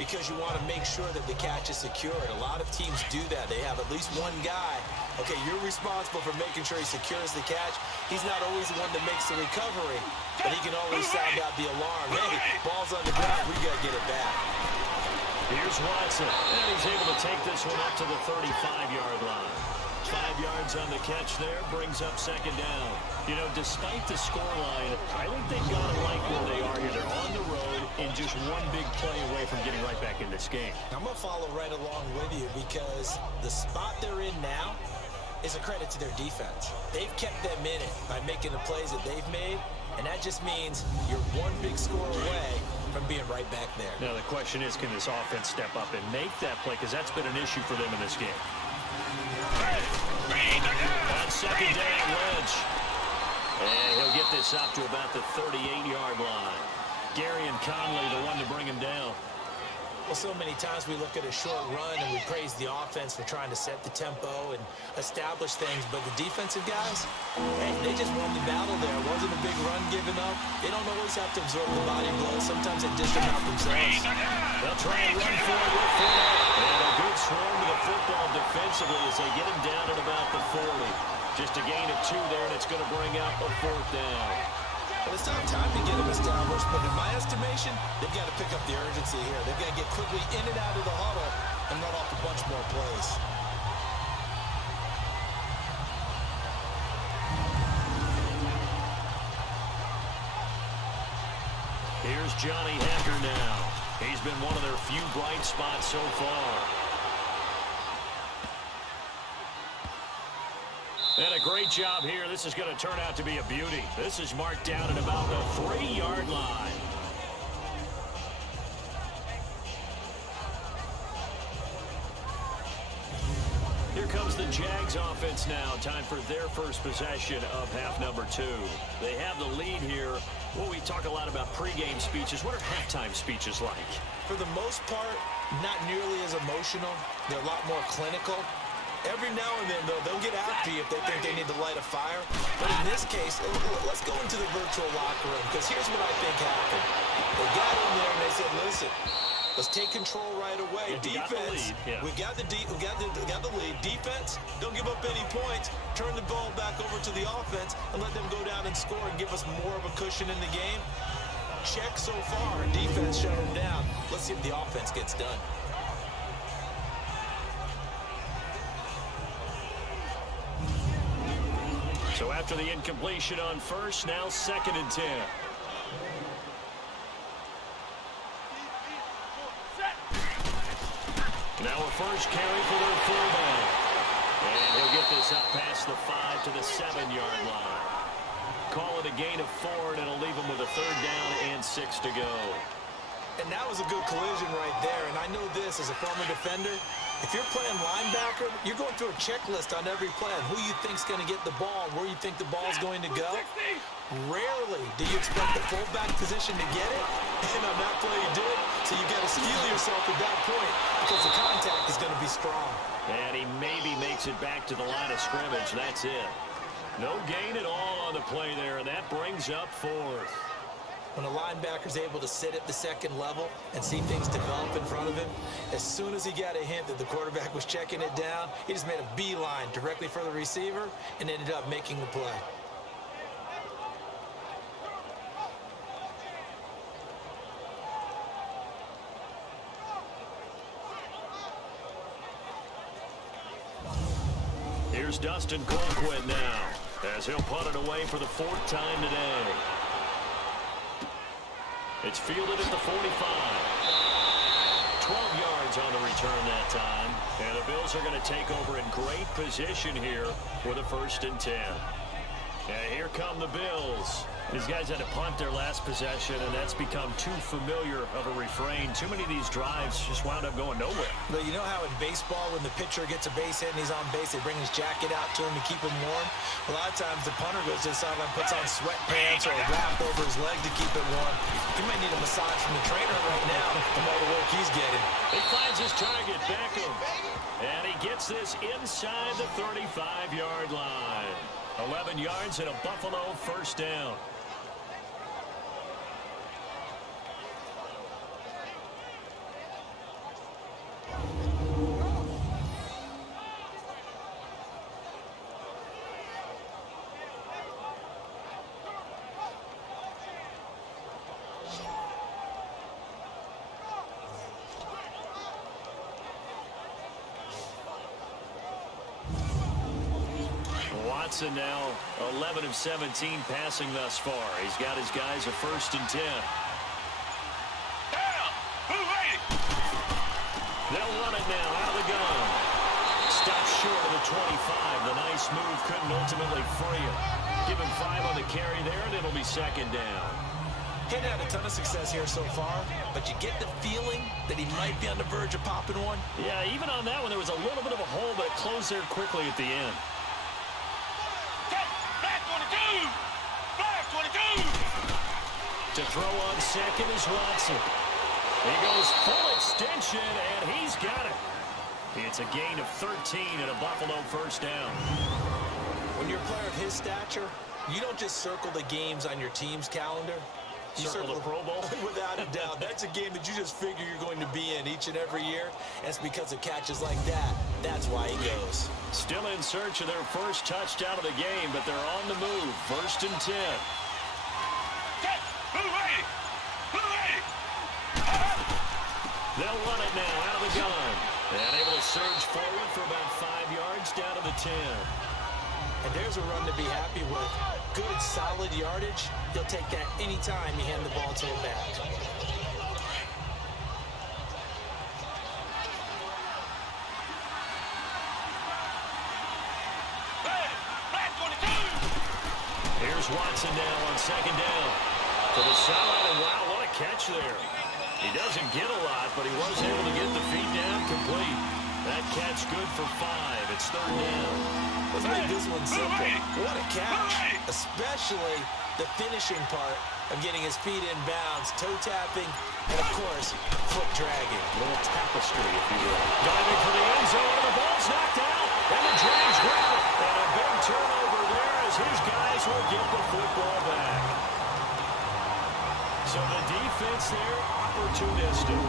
because you want to make sure that the catch is secured. A lot of teams do that. They have at least one guy. Okay, you're responsible for making sure he secures the catch. He's not always the one that makes the recovery, but he can always sound out the alarm. Hey, ball's on the ground. We got to get it back. Here's Watson, and he's able to take this one up to the 35-yard line. 5 yards on the catch there, brings up second down. You know, despite the scoreline, I think they've got to like where they are here. They're on the road and just one big play away from getting right back in this game. I'm going to follow right along with you because the spot they're in now is a credit to their defense. They've kept them in it by making the plays that they've made, and that just means you're one big score away from being right back there. Now, the question is, can this offense step up and make that play? Because that's been an issue for them in this game. On second down, Lynch. And he'll get this up to about the 38-yard line. Gary and Conley, the one to bring him down. Well, so many times we look at a short run and we praise the offense for trying to set the tempo and establish things, but the defensive guys, hey, they just won the battle there. It wasn't a big run given up. They don't always have to absorb the body blows. Sometimes they dish them out themselves. They'll try and run for it with Fournette. And a good swarm to the football defensively as they get him down at about the 40. Just a gain of 2 there, and it's going to bring up a 4th down. Well, it's not time to get them established, but in my estimation, they've got to pick up the urgency here. They've got to get quickly in and out of the huddle and run off a bunch more plays. Here's Johnny Hacker now. He's been one of their few bright spots so far. And a great job here. This is going to turn out to be a beauty. This is marked down at about the 3-yard line. Here comes the Jags offense now. Time for their first possession of half number 2. They have the lead here. Well, we talk a lot about pregame speeches. What are halftime speeches like? For the most part, not nearly as emotional. They're a lot more clinical. Every now and then, though, they'll get after you if they think they need to light a fire. But in this case, let's go into the virtual locker room, because here's what I think happened. They got in there and they said, listen, let's take control right away. Defense, we got the lead. Defense, don't give up any points. Turn the ball back over to the offense and let them go down and score and give us more of a cushion in the game. Check so far. Defense shut them down. Let's see if the offense gets done. So after the incompletion on first, now 2nd and 10. Now a first carry for their fullback. And he'll get this up past the 5 to the 7-yard line. Call it a gain of 4, and it'll leave them with a 3rd down and 6 to go. And that was a good collision right there. And I know this as a former defender. If you're playing linebacker, you're going through a checklist on every play on who you think's going to get the ball and where you think the ball's going to go. Rarely do you expect the fullback position to get it. And on that play, you did. So you got to steel yourself at that point because the contact is going to be strong. And he maybe makes it back to the line of scrimmage. That's it. No gain at all on the play there, and that brings up 4th. When a linebacker's able to sit at the 2nd level and see things develop in front of him, as soon as he got a hint that the quarterback was checking it down, he just made a beeline directly for the receiver and ended up making the play. Here's Dustin Colquitt now, as he'll punt it away for the 4th time today. It's fielded at the 45. 12 yards on the return that time. And the Bills are going to take over in great position here with a 1st and 10. And here come the Bills. These guys had to punt their last possession, and that's become too familiar of a refrain. Too many of these drives just wound up going nowhere. Well, you know how in baseball, when the pitcher gets a base hit and he's on base, they bring his jacket out to him to keep him warm? A lot of times the punter goes to the sideline, puts on sweatpants or a wrap over his leg to keep it warm. He might need a massage from the trainer right now from all the work he's getting. He finds his target, Beckham. And he gets this inside the 35-yard line. 11 yards and a Buffalo 1st down. Watson now 11 of 17 passing thus far. He's got his guys a 1st and 10. They'll run it now out of the gun. Stops short of the 25. The nice move couldn't ultimately free him. Give him 5 on the carry there, and it'll be 2nd down. He hadn't had a ton of success here so far, but you get the feeling that he might be on the verge of popping one. Yeah, even on that one, there was a little bit of a hole, but it closed there quickly at the end. To throw on 2nd is Watson. He goes full extension, and he's got it. It's a gain of 13 and a Buffalo 1st down. When you're a player of his stature, you don't just circle the games on your team's calendar. You Circle the Pro Bowl? Without a doubt. That's a game that you just figure you're going to be in each and every year. And it's because of catches like that. That's why he goes. Still in search of their 1st touchdown of the game, but they're on the move. 1st and 10. They'll run it now out of the gun. And able to surge forward for about 5 yards down to the 10. And there's a run to be happy with. Good, solid yardage. He'll take that anytime you hand the ball to him back. Here's Watson now on 2nd down. To the sideline, and wow, what a catch there. He doesn't get a lot, but he was able to get the feet down complete. That catch good for 5. It's 3rd down. Let's make this one simple. What a catch. Especially the finishing part of getting his feet in bounds, toe tapping, and of course, foot dragging. A little tapestry, if you will. Diving for the end zone, and the ball's knocked out, and the Jags grab it. And a big turnover there as his guys will get the football back. So the defense there, opportunistic.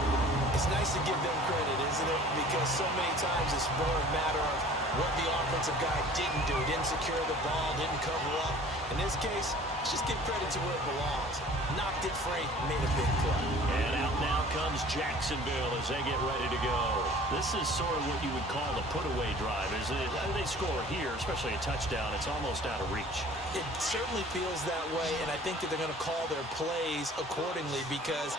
It's nice to give them credit, isn't it? Because so many times it's more a matter of what the offensive guy didn't do. Didn't secure the ball, didn't cover up. In this case, let's just give credit to where it belongs. Knocked it free, made a big play. And out now comes Jacksonville as they get ready to go. This is sort of what you would call a put-away drive, isn't it? They score here, especially a touchdown. It's almost out of reach. It certainly feels that way, and I think that they're going to call their plays accordingly because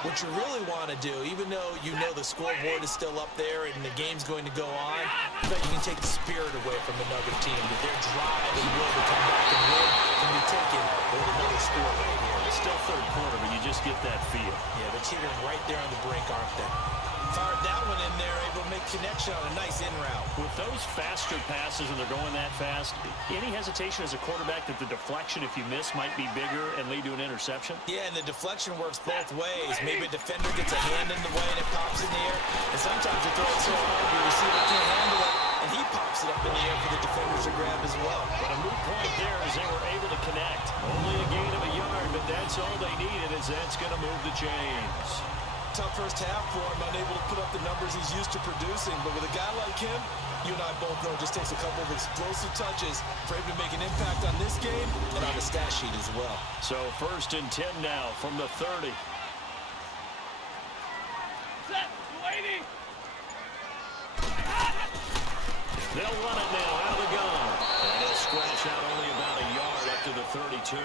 what you really want to do, even though you know the scoreboard is still up there and the game's going to go on, but you can take the spirit away from another team. That their drive and will to come back and win can be taken with another score right here. It's still 3rd quarter, but you just get that feel. Yeah, they're teetering right there on the brink, aren't they? Fired that one in there, able to make connection on a nice in route. With those faster passes and they're going that fast, any hesitation as a quarterback that the deflection, if you miss, might be bigger and lead to an interception? Yeah, and the deflection works both ways. Maybe a defender gets a hand in the way and it pops in the air, and sometimes you throw it so hard the receiver can't handle it, and he pops it up in the air for the defenders to grab as well. But a moot point there as they were able to connect. Only a gain of a yard, but that's all they needed, as that's going to move the chains. Tough first half for him, unable to put up the numbers he's used to producing. But with a guy like him, you and I both know it just takes a couple of explosive touches for him to make an impact on this game and on the stat sheet as well. So 1st and 10 now from the 30. They'll run it now out of the gun. push out only about a yard up to the 32.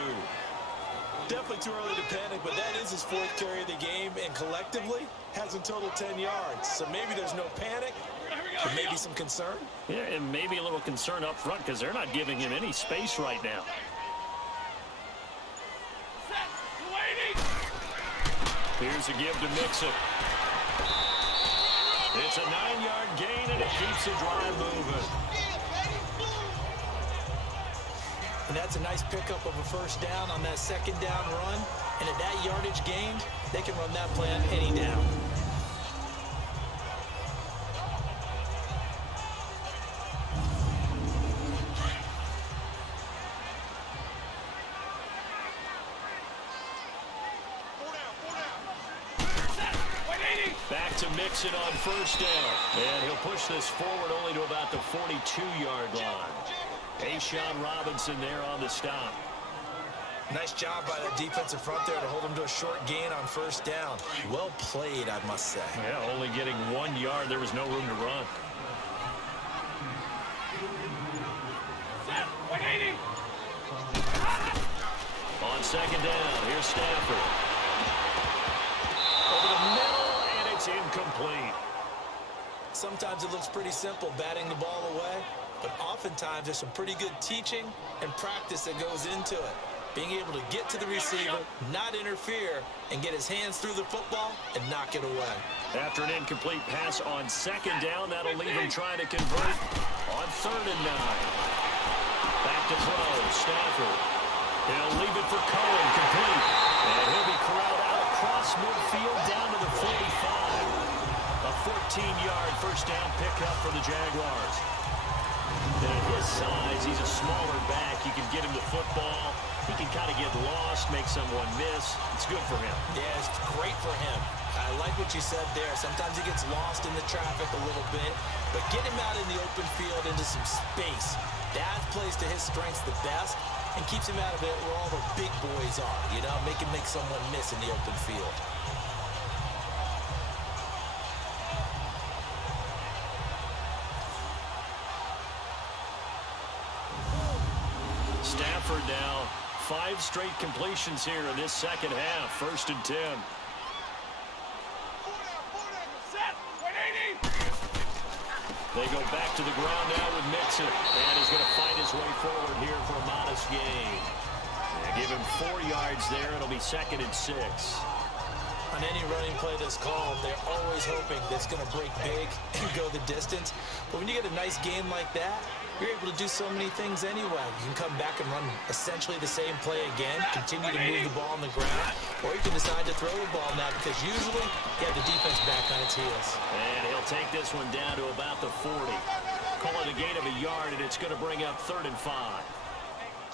Definitely too early to panic, but that is his 4th carry of the game, and collectively has in total 10 yards. So maybe there's no panic, but maybe some concern. Yeah, and maybe a little concern up front because they're not giving him any space right now. Here's a give to Mixon. It's a 9-yard gain, and it keeps the drive moving. And that's a nice pickup of a first down on that 2nd down run. And at that yardage gained, they can run that play on any down. Back to Mixon on first down. And he'll push this forward only to about the 42-yard line. Ashawn Robinson there on the stop. Nice job by the defensive front there to hold him to a short gain on first down. Well played, I must say. Yeah, only getting 1 yard. There was no room to run. On second down, here's Stafford. Over the middle, and it's incomplete. Sometimes it looks pretty simple, batting the ball away, but oftentimes there's some pretty good teaching and practice that goes into it. Being able to get to the receiver, not interfere, and get his hands through the football and knock it away. After an incomplete pass on second down, that'll leave him trying to convert on 3rd and 9. Back to throw, Stafford. He'll leave it for Cohen, complete. And he'll be corralled out across midfield down to the 45. A 14-yard first down pickup for the Jaguars. And at his size, he's a smaller back. You can get him the football. He can kind of get lost, make someone miss. It's good for him. Yeah, it's great for him. I like what you said there. Sometimes he gets lost in the traffic a little bit, but get him out in the open field into some space. That plays to his strengths the best and keeps him out of it where all the big boys are, you know, make someone miss in the open field. Stafford now, 5 straight completions here in this second half. 1st and 10. They go back to the ground now with Mixon. And he's going to fight his way forward here for a modest gain. They give him 4 yards there. It'll be 2nd and 6. On any running play that's called, they're always hoping that it's going to break big and go the distance. But when you get a nice game like that, you're able to do so many things anyway. You can come back and run essentially the same play again, continue to move the ball on the ground, or you can decide to throw the ball now because usually you have the defense back on its heels. And he'll take this one down to about the 40. Call it a gain of a yard, and it's going to bring up 3rd and 5.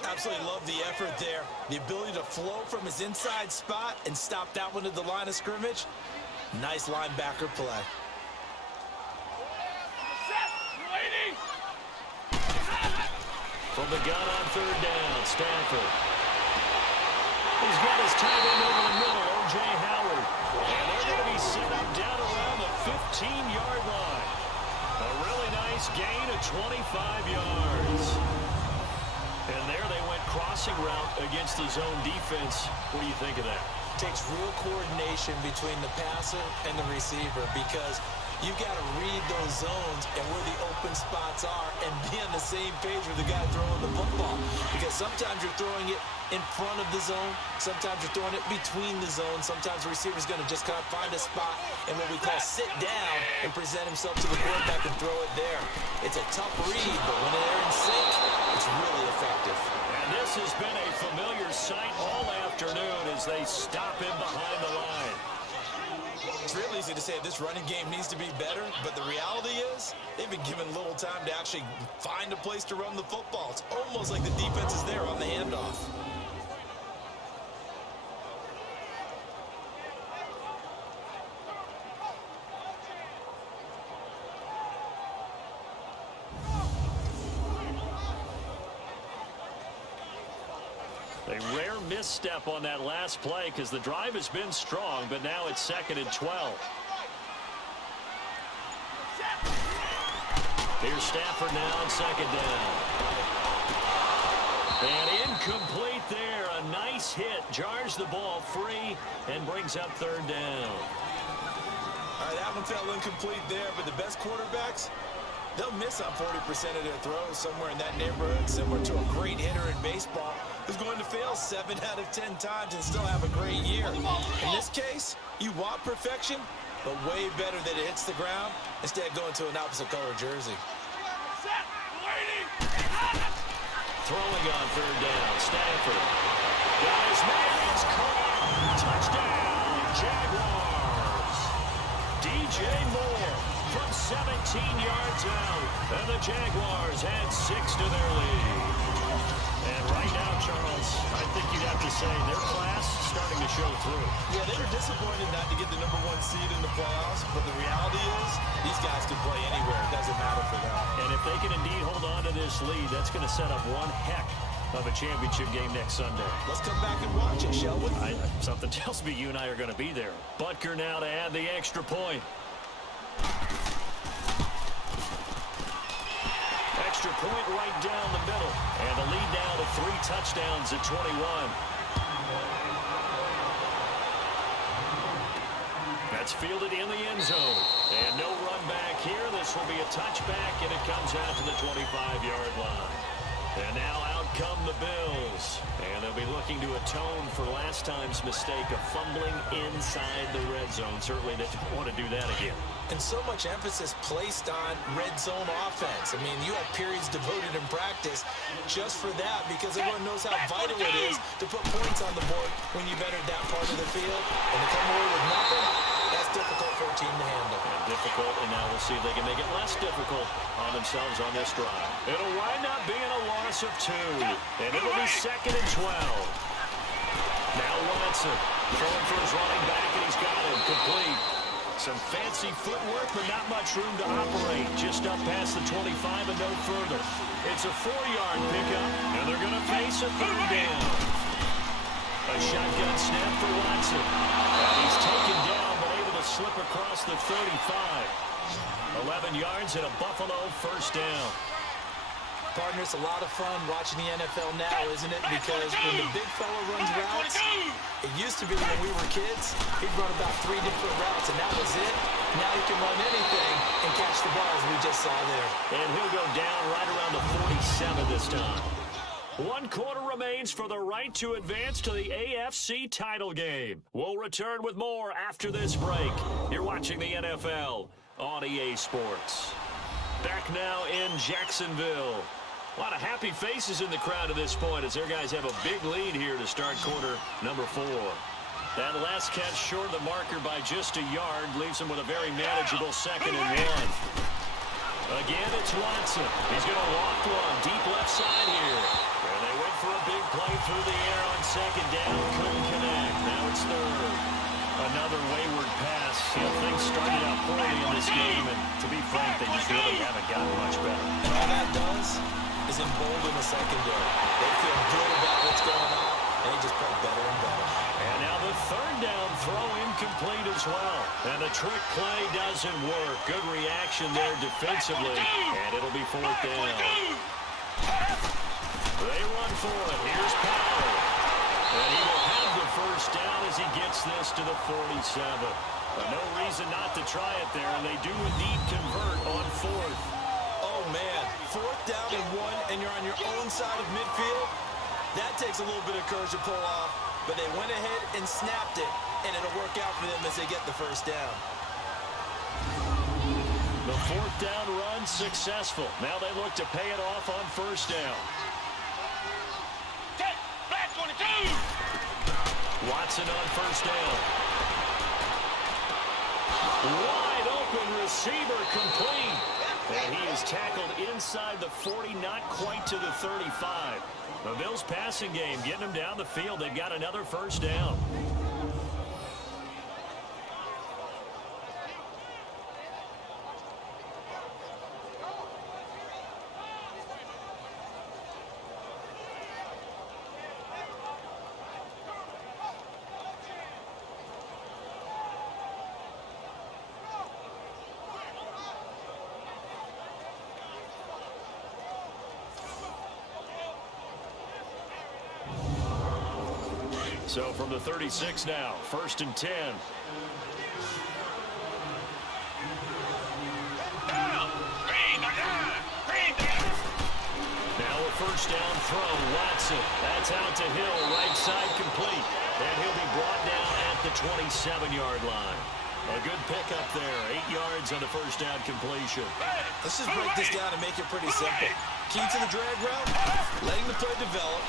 Absolutely love the effort there. The ability to flow from his inside spot and stop that one at the line of scrimmage. Nice linebacker play. From the gun on 3rd down, Stafford. He's got his tight end over the middle, O.J. Howard. And they're going to be set up down around the 15-yard line. A really nice gain of 25 yards. And there they went crossing route against the zone defense. What do you think of that? Takes real coordination between the passer and the receiver because you've got to read those zones and where the open spots are and be on the same page with the guy throwing the football. Because sometimes you're throwing it in front of the zone. Sometimes you're throwing it between the zones. Sometimes the receiver's going to just kind of find a spot and what we call sit down and present himself to the quarterback and throw it there. It's a tough read, but when they're in sync, it's really effective. And this has been a familiar sight all afternoon as they stop him behind the line. It's real easy to say this running game needs to be better, but the reality is they've been given little time to actually find a place to run the football. It's almost like the defense is there on the handoff. A rare misstep on that last play because the drive has been strong, but now it's 2nd and 12. Here's Stafford now on 2nd down. And incomplete there. A nice hit. Jars the ball free and brings up third down. All right, that one fell incomplete there, but the best quarterbacks, they'll miss on 40% of their throws somewhere in that neighborhood, similar to a great hitter in baseball who's going to fail 7 out of 10 times and still have a great year. In this case, you want perfection, but way better that it hits the ground instead of going to an opposite color jersey. Throwing on third down, Stanford. Got his man, it's caught. Touchdown, Jaguars. DJ Moore from 17 yards out. And the Jaguars had 6 to their lead. And right now, Charles, I think you'd have to say their class is starting to show through. Yeah, they were disappointed not to get the #1 seed in the playoffs, but the reality is these guys can play anywhere. It doesn't matter for them. And if they can indeed hold on to this lead, that's going to set up one heck of a championship game next Sunday. Let's come back and watch it, shall we? Something tells me you and I are going to be there. Butker now to add the extra point. Extra point right down the middle. And the lead now to 3 touchdowns at 21. That's fielded in the end zone. And no run back here. This will be a touchback, and it comes out to the 25-yard line. And now out come the Bills. And they'll be looking to atone for last time's mistake of fumbling inside the red zone. Certainly they don't want to do that again. And so much emphasis placed on red zone offense. I mean, you have periods devoted in practice just for that because everyone knows how vital it is to put points on the board when you've entered that part of the field. And to come away with nothing, that's difficult for a team to handle. Difficult, and now we'll see if they can make it less difficult on themselves on this drive. It'll wind up being a loss of 2, and it'll be 2nd and 12. Now Watson throwing for his running back, and he's got him complete. Some fancy footwork, but not much room to operate. Just up past the 25 and no further. It's a 4-yard pickup, and they're going to face a third down. A shotgun snap for Watson. And he's taken down, but able to slip across the 35. 11 yards and a Buffalo first down. Partner, it's a lot of fun watching the NFL now, isn't it? Because when the big fella runs routes, it used to be when we were kids, he'd run about 3 different routes, and that was it. Now he can run anything and catch the ball, as we just saw there. And he'll go down right around the 47 this time. 1 quarter remains for the right to advance to the AFC title game. We'll return with more after this break. You're watching the NFL on EA Sports. Back now in Jacksonville. A lot of happy faces in the crowd at this point as their guys have a big lead here to start quarter number 4. That last catch short of the marker by just a yard leaves them with a very manageable 2nd and 1. Again, it's Watson. He's going to walk one deep left side here. And they went for a big play through the air on 2nd down. Couldn't connect. Now it's 3rd. Another wayward pass. You know, things started out poorly in this game, and to be frank, they just really haven't gotten much better. And all that does is embolden the secondary. They feel good about what's going on, and they just play better and better. And now the 3rd down throw incomplete as well. And the trick play doesn't work. Good reaction there defensively, and it'll be 4th down. They run for it. Here's Powell. And he will have the first down as he gets this to the 47. But no reason not to try it there, and they do indeed convert on 4th. Oh, man. 4th down and 1, and you're on your own side of midfield. That takes a little bit of courage to pull off, but they went ahead and snapped it, and it'll work out for them as they get the first down. The 4th down run successful. Now they look to pay it off on 1st down. Black 22. Watson on 1st down. Wide open receiver complete. And he is tackled inside the 40, not quite to the 35. The Bills passing game getting them down the field. They've got another first down. So from the 36 now, 1st and 10. Now a first down throw, Watson. That's out to Hill, right side complete. And he'll be brought down at the 27-yard line. A good pickup there, 8 yards on the first down completion. Let's just break this down and make it pretty simple. Key to the drag route, letting the play develop,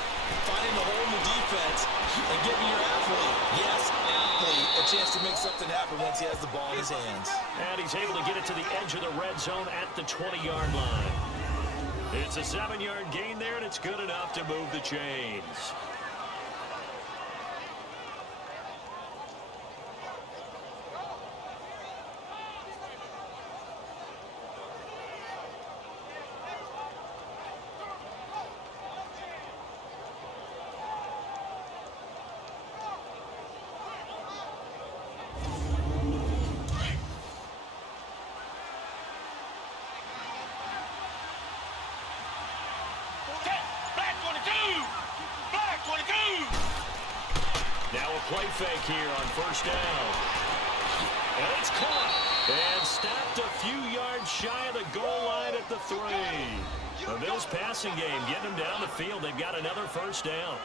finding the hole in the defense, and giving your athlete, yes, athlete, a chance to make something happen once he has the ball in his hands. And he's able to get it to the edge of the red zone at the 20-yard line. It's a 7-yard gain there, and it's good enough to move the chains. Now a play fake here on first down. And it's caught. And stopped a few yards shy of the goal line at the 3. The Bills passing game getting them down the field. They've got another first down.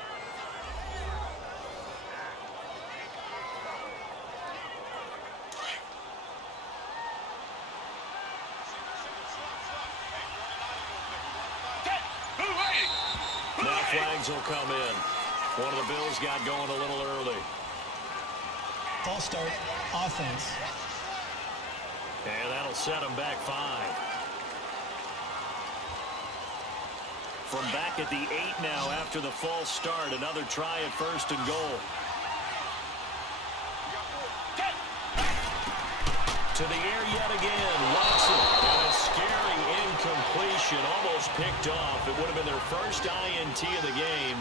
Now flags will come in. One of the Bills got going a little early. False start, offense. And that'll set them back 5. From back at the 8 now after the false start. Another try at 1st and goal. To the air yet again. Watson. And a scary incompletion. Almost picked off. It would have been their first INT of the game.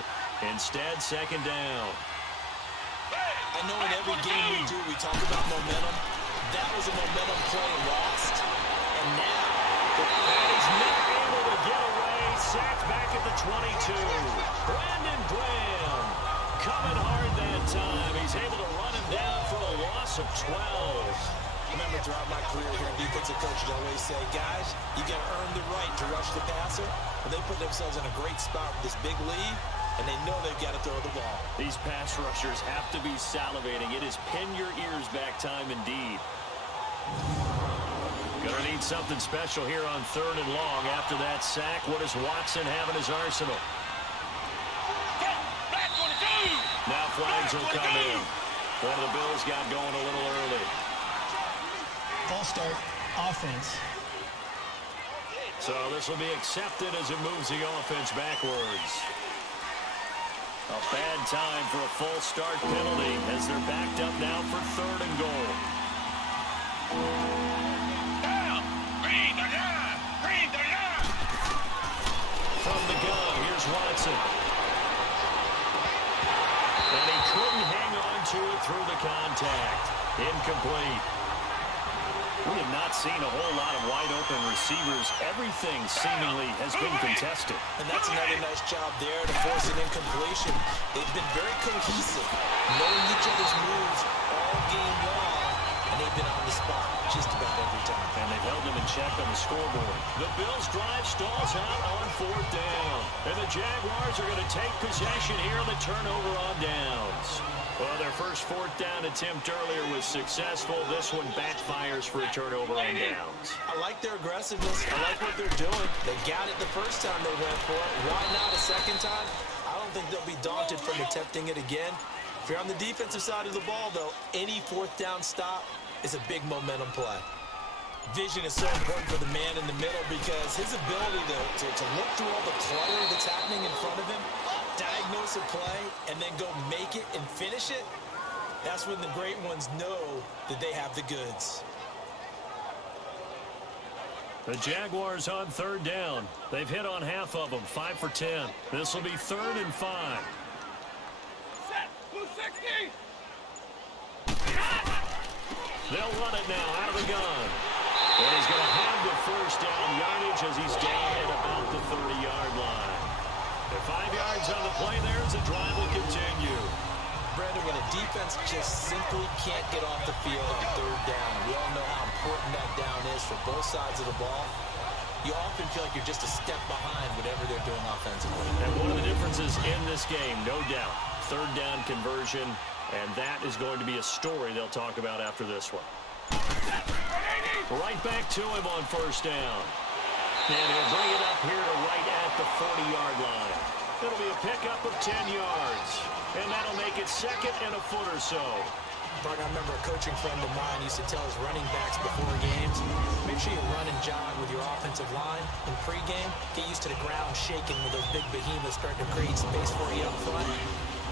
Instead, 2nd down. I know in every game we do, we talk about momentum. That was a momentum play lost. And now, and he's not able to get away. Sacked back at the 22. Brandon Graham coming hard that time. He's able to run him down for a loss of 12. I remember throughout my career here in defensive coach, I'd always say, guys, you got to earn the right to rush the passer. But they put themselves in a great spot with this big lead. And they know they've got to throw the ball. These pass rushers have to be salivating. It is pin your ears back time indeed. Gonna need something special here on 3rd and long. After that sack, what does Watson have in his arsenal? Now flags will come in. One of the Bills got going a little early. False start, offense. So this will be accepted as it moves the offense backwards. A bad time for a false start penalty as they're backed up now for 3rd and goal. From the gun, here's Watson. And he couldn't hang on to it through the contact. Incomplete. We have not seen a whole lot of wide-open receivers. Everything seemingly has been contested. And that's another nice job there to force an incompletion. They've been very cohesive, knowing each other's moves all game long, and they've been on the spot just about every time. And they've held them in check on the scoreboard. The Bills' drive stalls out on 4th down. And the Jaguars are going to take possession here on the turnover on downs. Well, their first 4th down attempt earlier was successful. This one backfires for a turnover on downs. I like their aggressiveness. I like what they're doing. They got it the first time they went for it. Why not a second time? I don't think they'll be daunted from attempting it again. If you're on the defensive side of the ball, though, any 4th down stop is a big momentum play. Vision is so important for the man in the middle because his ability to look through all the clutter that's happening in front of him, diagnose a play, and then go make it and finish it, that's when the great ones know that they have the goods. The Jaguars on 3rd down. They've hit on half of them, 5 for 10. This will be 3rd and 5. Set, blue 60. They'll run it now out of the gun. And he's going to have the first down yardage as he's down at about the 30-yard line. At 5 yards on the play there as the drive will continue. Brandon, when a defense just simply can't get off the field on third down. We all know how important that down is for both sides of the ball. You often feel like you're just a step behind whatever they're doing offensively. And one of the differences in this game, no doubt, third down conversion, and that is going to be a story they'll talk about after this one. Right back to him on first down. And he'll bring it up here to right at the 40-yard line. It'll be a pickup of 10 yards. And that'll make it second and a foot or so. Bart, I remember a coaching friend of mine used to tell his running backs before games, make sure you run and jog with your offensive line in pregame. Get used to the ground shaking with those big behemoths starting to create space for you up front.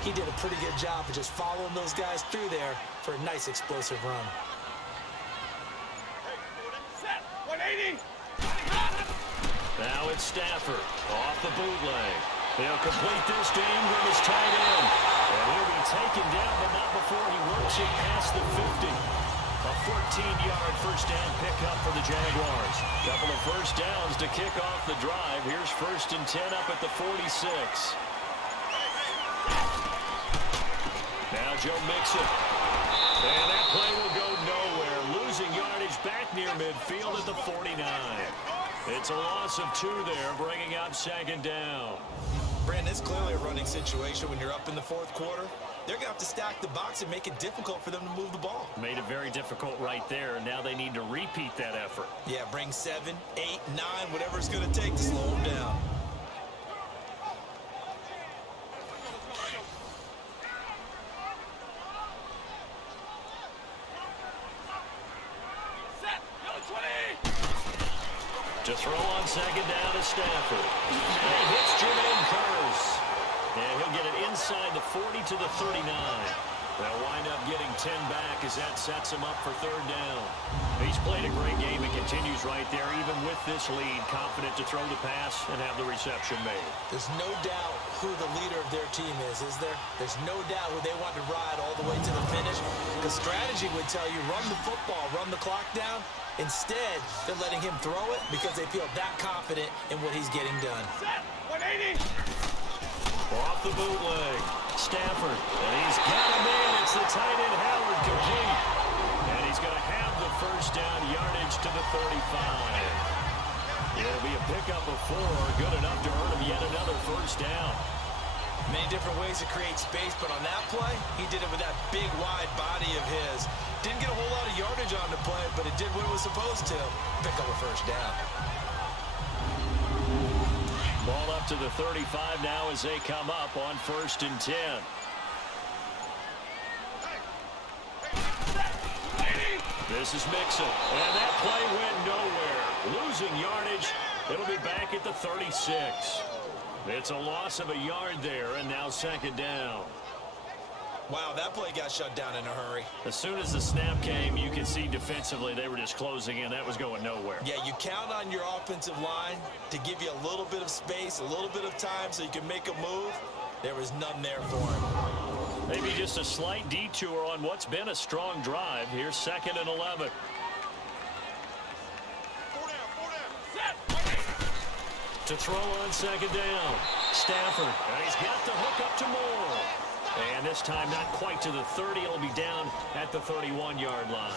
He did a pretty good job of just following those guys through there for a nice explosive run. Set. 180. Now it's Stafford off the bootleg. He'll complete this to Ingram as tight end. And he'll be taken down, but not before he works it past the 50. A 14-yard first down pickup for the Jaguars. Couple of first downs to kick off the drive. Here's 1st and 10 up at the 46. Now Joe Mixon. And that play will go nowhere. Losing yardage back near midfield at the 49. It's a loss of 2 there, bringing up 2nd down. Brandon, it's clearly a running situation when you're up in the 4th quarter. They're going to have to stack the box and make it difficult for them to move the ball. Made it very difficult right there. Now they need to repeat that effort. Yeah, bring 7, 8, 9, whatever it's going to take to slow them down. Set. Yellow 20. To throw on 2nd down to Stafford. And it hits Jermaine Kearse. And he'll get it inside the 40 to the 39. They'll wind up getting 10 back as that sets him up for 3rd down. He's played a great game and continues right there, even with this lead, confident to throw the pass and have the reception made. There's no doubt who the leader of their team is there? There's no doubt who they want to ride all the way to the finish. Because strategy would tell you, run the football, run the clock down. Instead, they're letting him throw it because they feel that confident in what he's getting done. Set. 180. Off the bootleg. Stafford. And he's got him in. It's the tight end Howard complete. And he's going to have the first down, yardage to the 35. It'll be a pickup of 4. Good enough to earn him yet another first down. Many different ways to create space, but on that play, he did it with that big, wide body of his. Didn't get a whole lot of yardage on the play, but it did what it was supposed to. Pick up a first down. Ball up to the 35 now as they come up on 1st and 10. This is Mixon. And that play went nowhere. Losing yardage. It'll be back at the 36. It's a loss of a yard there, and now 2nd down. Wow, that play got shut down in a hurry. As soon as the snap came, you could see defensively they were just closing in. That was going nowhere. Yeah, you count on your offensive line to give you a little bit of space, a little bit of time so you can make a move. There was none there for him. Maybe just a slight detour on what's been a strong drive. Here's 2nd and 11. To throw on 2nd down. Stafford. And he's got the hook up to Moore. And this time not quite to the 30. It'll be down at the 31-yard line.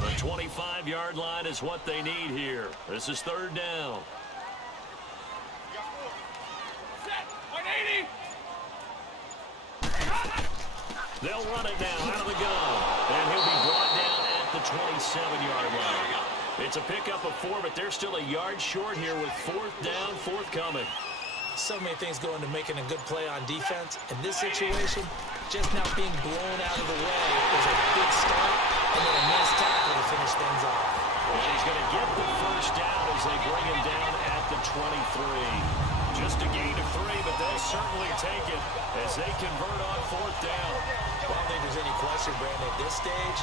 The 25-yard line is what they need here. This is 3rd down. They'll run it now out of the gun. And he'll be brought down at the 27-yard line. It's a pickup of 4, but they're still a yard short here with 4th down, forthcoming. So many things go into making a good play on defense. In this situation, just now being blown out of the way is a big start, and then a nice tackle to finish things off. And he's going to get the first down as they bring him down at the 23. Just a gain of 3, but they'll certainly take it as they convert on 4th down. Well, I don't think there's any question, Brandon, at this stage,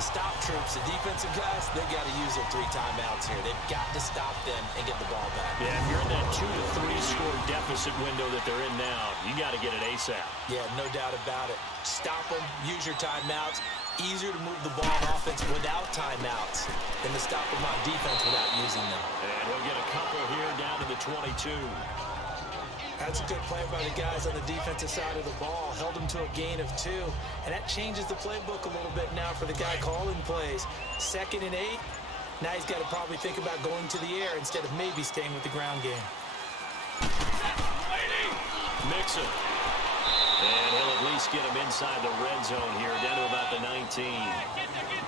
the stop troops, the defensive guys, they got to use their 3 timeouts here. They've got to stop them and get the ball back. Yeah, if you're in that 2 to 3 score deficit window that they're in now, you got to get it ASAP. Yeah, no doubt about it. Stop them, use your timeouts. Easier to move the ball on offense without timeouts than to stop them on defense without using them. And he'll get a couple here down to the 22. That's a good play by the guys on the defensive side of the ball. Held them to a gain of 2. And that changes the playbook a little bit now for the guy calling plays. 2nd and 8. Now he's got to probably think about going to the air instead of maybe staying with the ground game. Mixon. And he'll at least get him inside the red zone here, down to about the 19.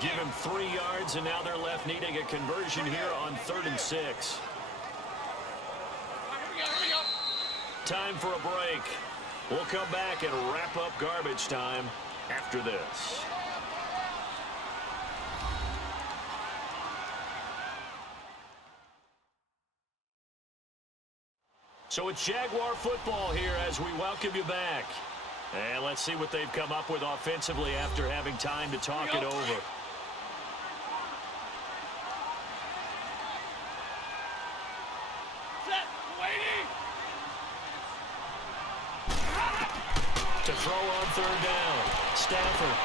Give him 3 yards, and now they're left needing a conversion here on 3rd and 6. Time for a break. We'll come back and wrap up garbage time after this. So it's Jaguar football here as we welcome you back. And let's see what they've come up with offensively after having time to talk it over. To throw on 3rd down, Stafford.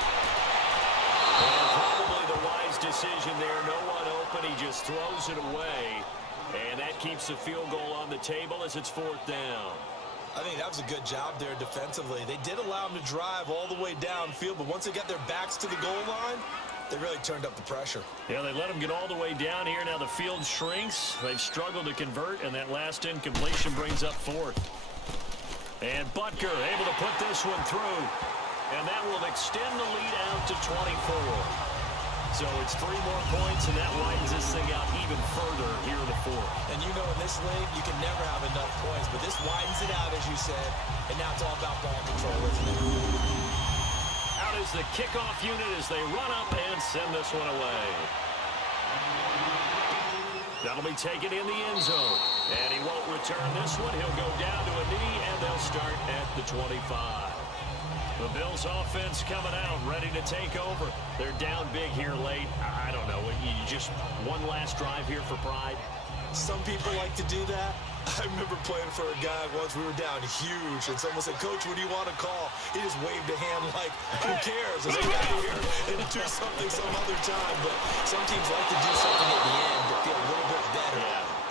And probably the wise decision there. No one open. He just throws it away. And that keeps the field goal on the table as it's 4th down. I think that was a good job there defensively. They did allow them to drive all the way downfield, but once they got their backs to the goal line, they really turned up the pressure. Yeah, they let them get all the way down here. Now the field shrinks. They've struggled to convert, and that last incompletion brings up 4th. And Butker able to put this one through. And that will extend the lead out to 24. So it's 3 more points, and that widens this thing out even further here in the 4th. And you know in this league, you can never have enough points, but this widens it out, as you said, and now it's all about ball control, isn't it? Out is the kickoff unit as they run up and send this one away. That'll be taken in the end zone. And he won't return this one. He'll go down to a knee, and they'll start at the 25. The Bills offense coming out, ready to take over. They're down big here late. I don't know. You just one last drive here for pride? Some people like to do that. I remember playing for a guy once. We were down huge, and someone said, "Coach, what do you want to call?" He just waved a hand like, "Who cares? Let's get out of here and do something some other time." But some teams like to do something at the end to feel a little bit better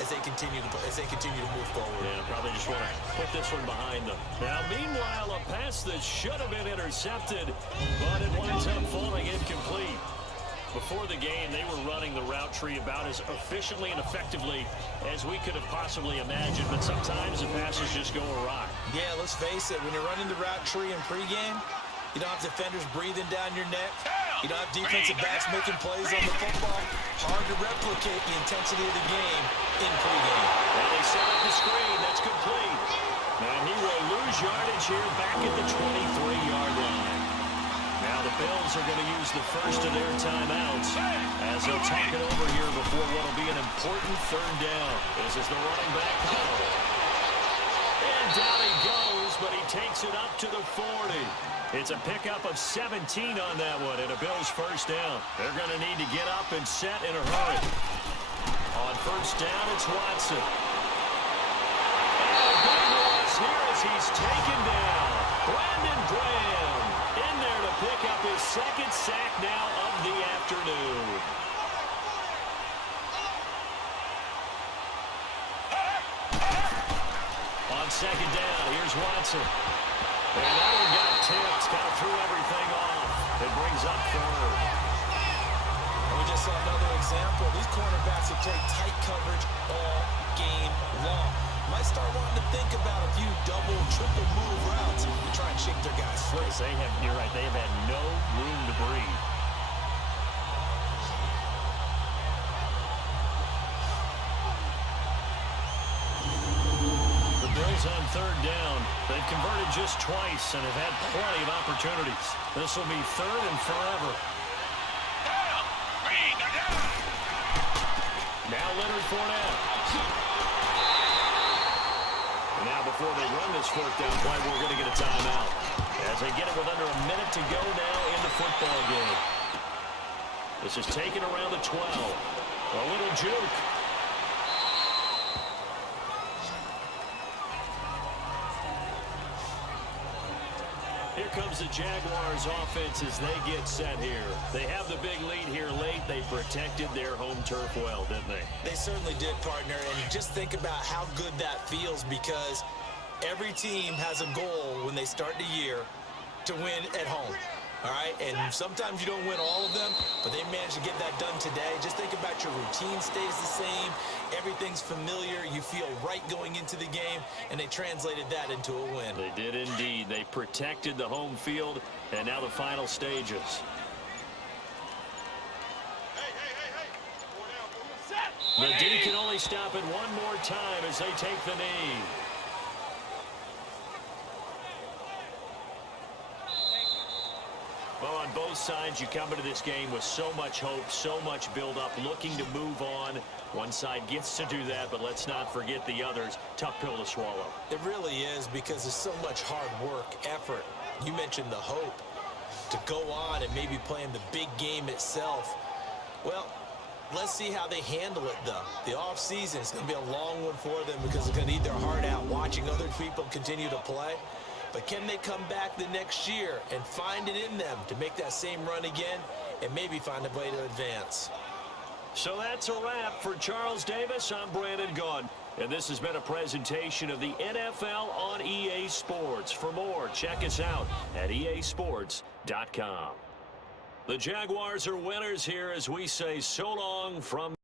as they continue to move forward. Yeah, probably just want to put this one behind them. Now, meanwhile, a pass that should have been intercepted, but it winds up falling incomplete. Before the game, they were running the route tree about as efficiently and effectively as we could have possibly imagined, but sometimes the passes just go awry. Yeah, let's face it, when you're running the route tree in pregame, you don't have defenders breathing down your neck. You don't have defensive backs making plays on the football. Hard to replicate the intensity of the game in pregame. And they set up the screen. That's complete. And he will lose yardage here back at the 23-yard line. Now the Bills are going to use the first of their timeouts as they'll talk it over here before what will be an important 3rd down. This is the running back huddle. And down he goes, but he takes it up to the 40. It's a pickup of 17 on that one, and a Bills 1st down. They're going to need to get up and set in a hurry. On 1st down, it's Watson. And a big loss here as he's taken down. Brandon Graham in there to pick up his 2nd sack now of the afternoon. On 2nd down, here's Watson. And that one got tipped, kind of threw everything off. It brings up 3rd. And we just saw another example. These cornerbacks have played tight coverage all game long. Might start wanting to think about a few double, triple move routes to try and shake their guys free. You're right, they have had no room to breathe. On 3rd down, they've converted just twice and have had plenty of opportunities. This will be 3rd and forever. Now Leonard Fournette. Now before they run this 4th down play, we're going to get a timeout as they get it with under a minute to go now in the football game. This is taken around the 12. A little juke. Here comes the Jaguars offense as they get set here. They have the big lead here late. They protected their home turf well, didn't they? They certainly did, partner. And just think about how good that feels, because every team has a goal when they start the year to win at home. All right, and sometimes you don't win all of them, but they managed to get that done today. Just think about your routine stays the same. Everything's familiar. You feel right going into the game, and they translated that into a win. They did indeed. They protected the home field, and now the final stages. The D can only stop it one more time as they take the knee. Well, on both sides, you come into this game with so much hope, so much build-up, looking to move on. One side gets to do that, but let's not forget the others. Tough pill to swallow. It really is, because there's so much hard work, effort. You mentioned the hope to go on and maybe play in the big game itself. Well, let's see how they handle it, though. The offseason is going to be a long one for them, because they're going to need their heart out watching other people continue to play. But can they come back the next year and find it in them to make that same run again and maybe find a way to advance? So that's a wrap for Charles Davis. I'm Brandon Gaudin, and this has been a presentation of the NFL on EA Sports. For more, check us out at easports.com. The Jaguars are winners here as we say so long from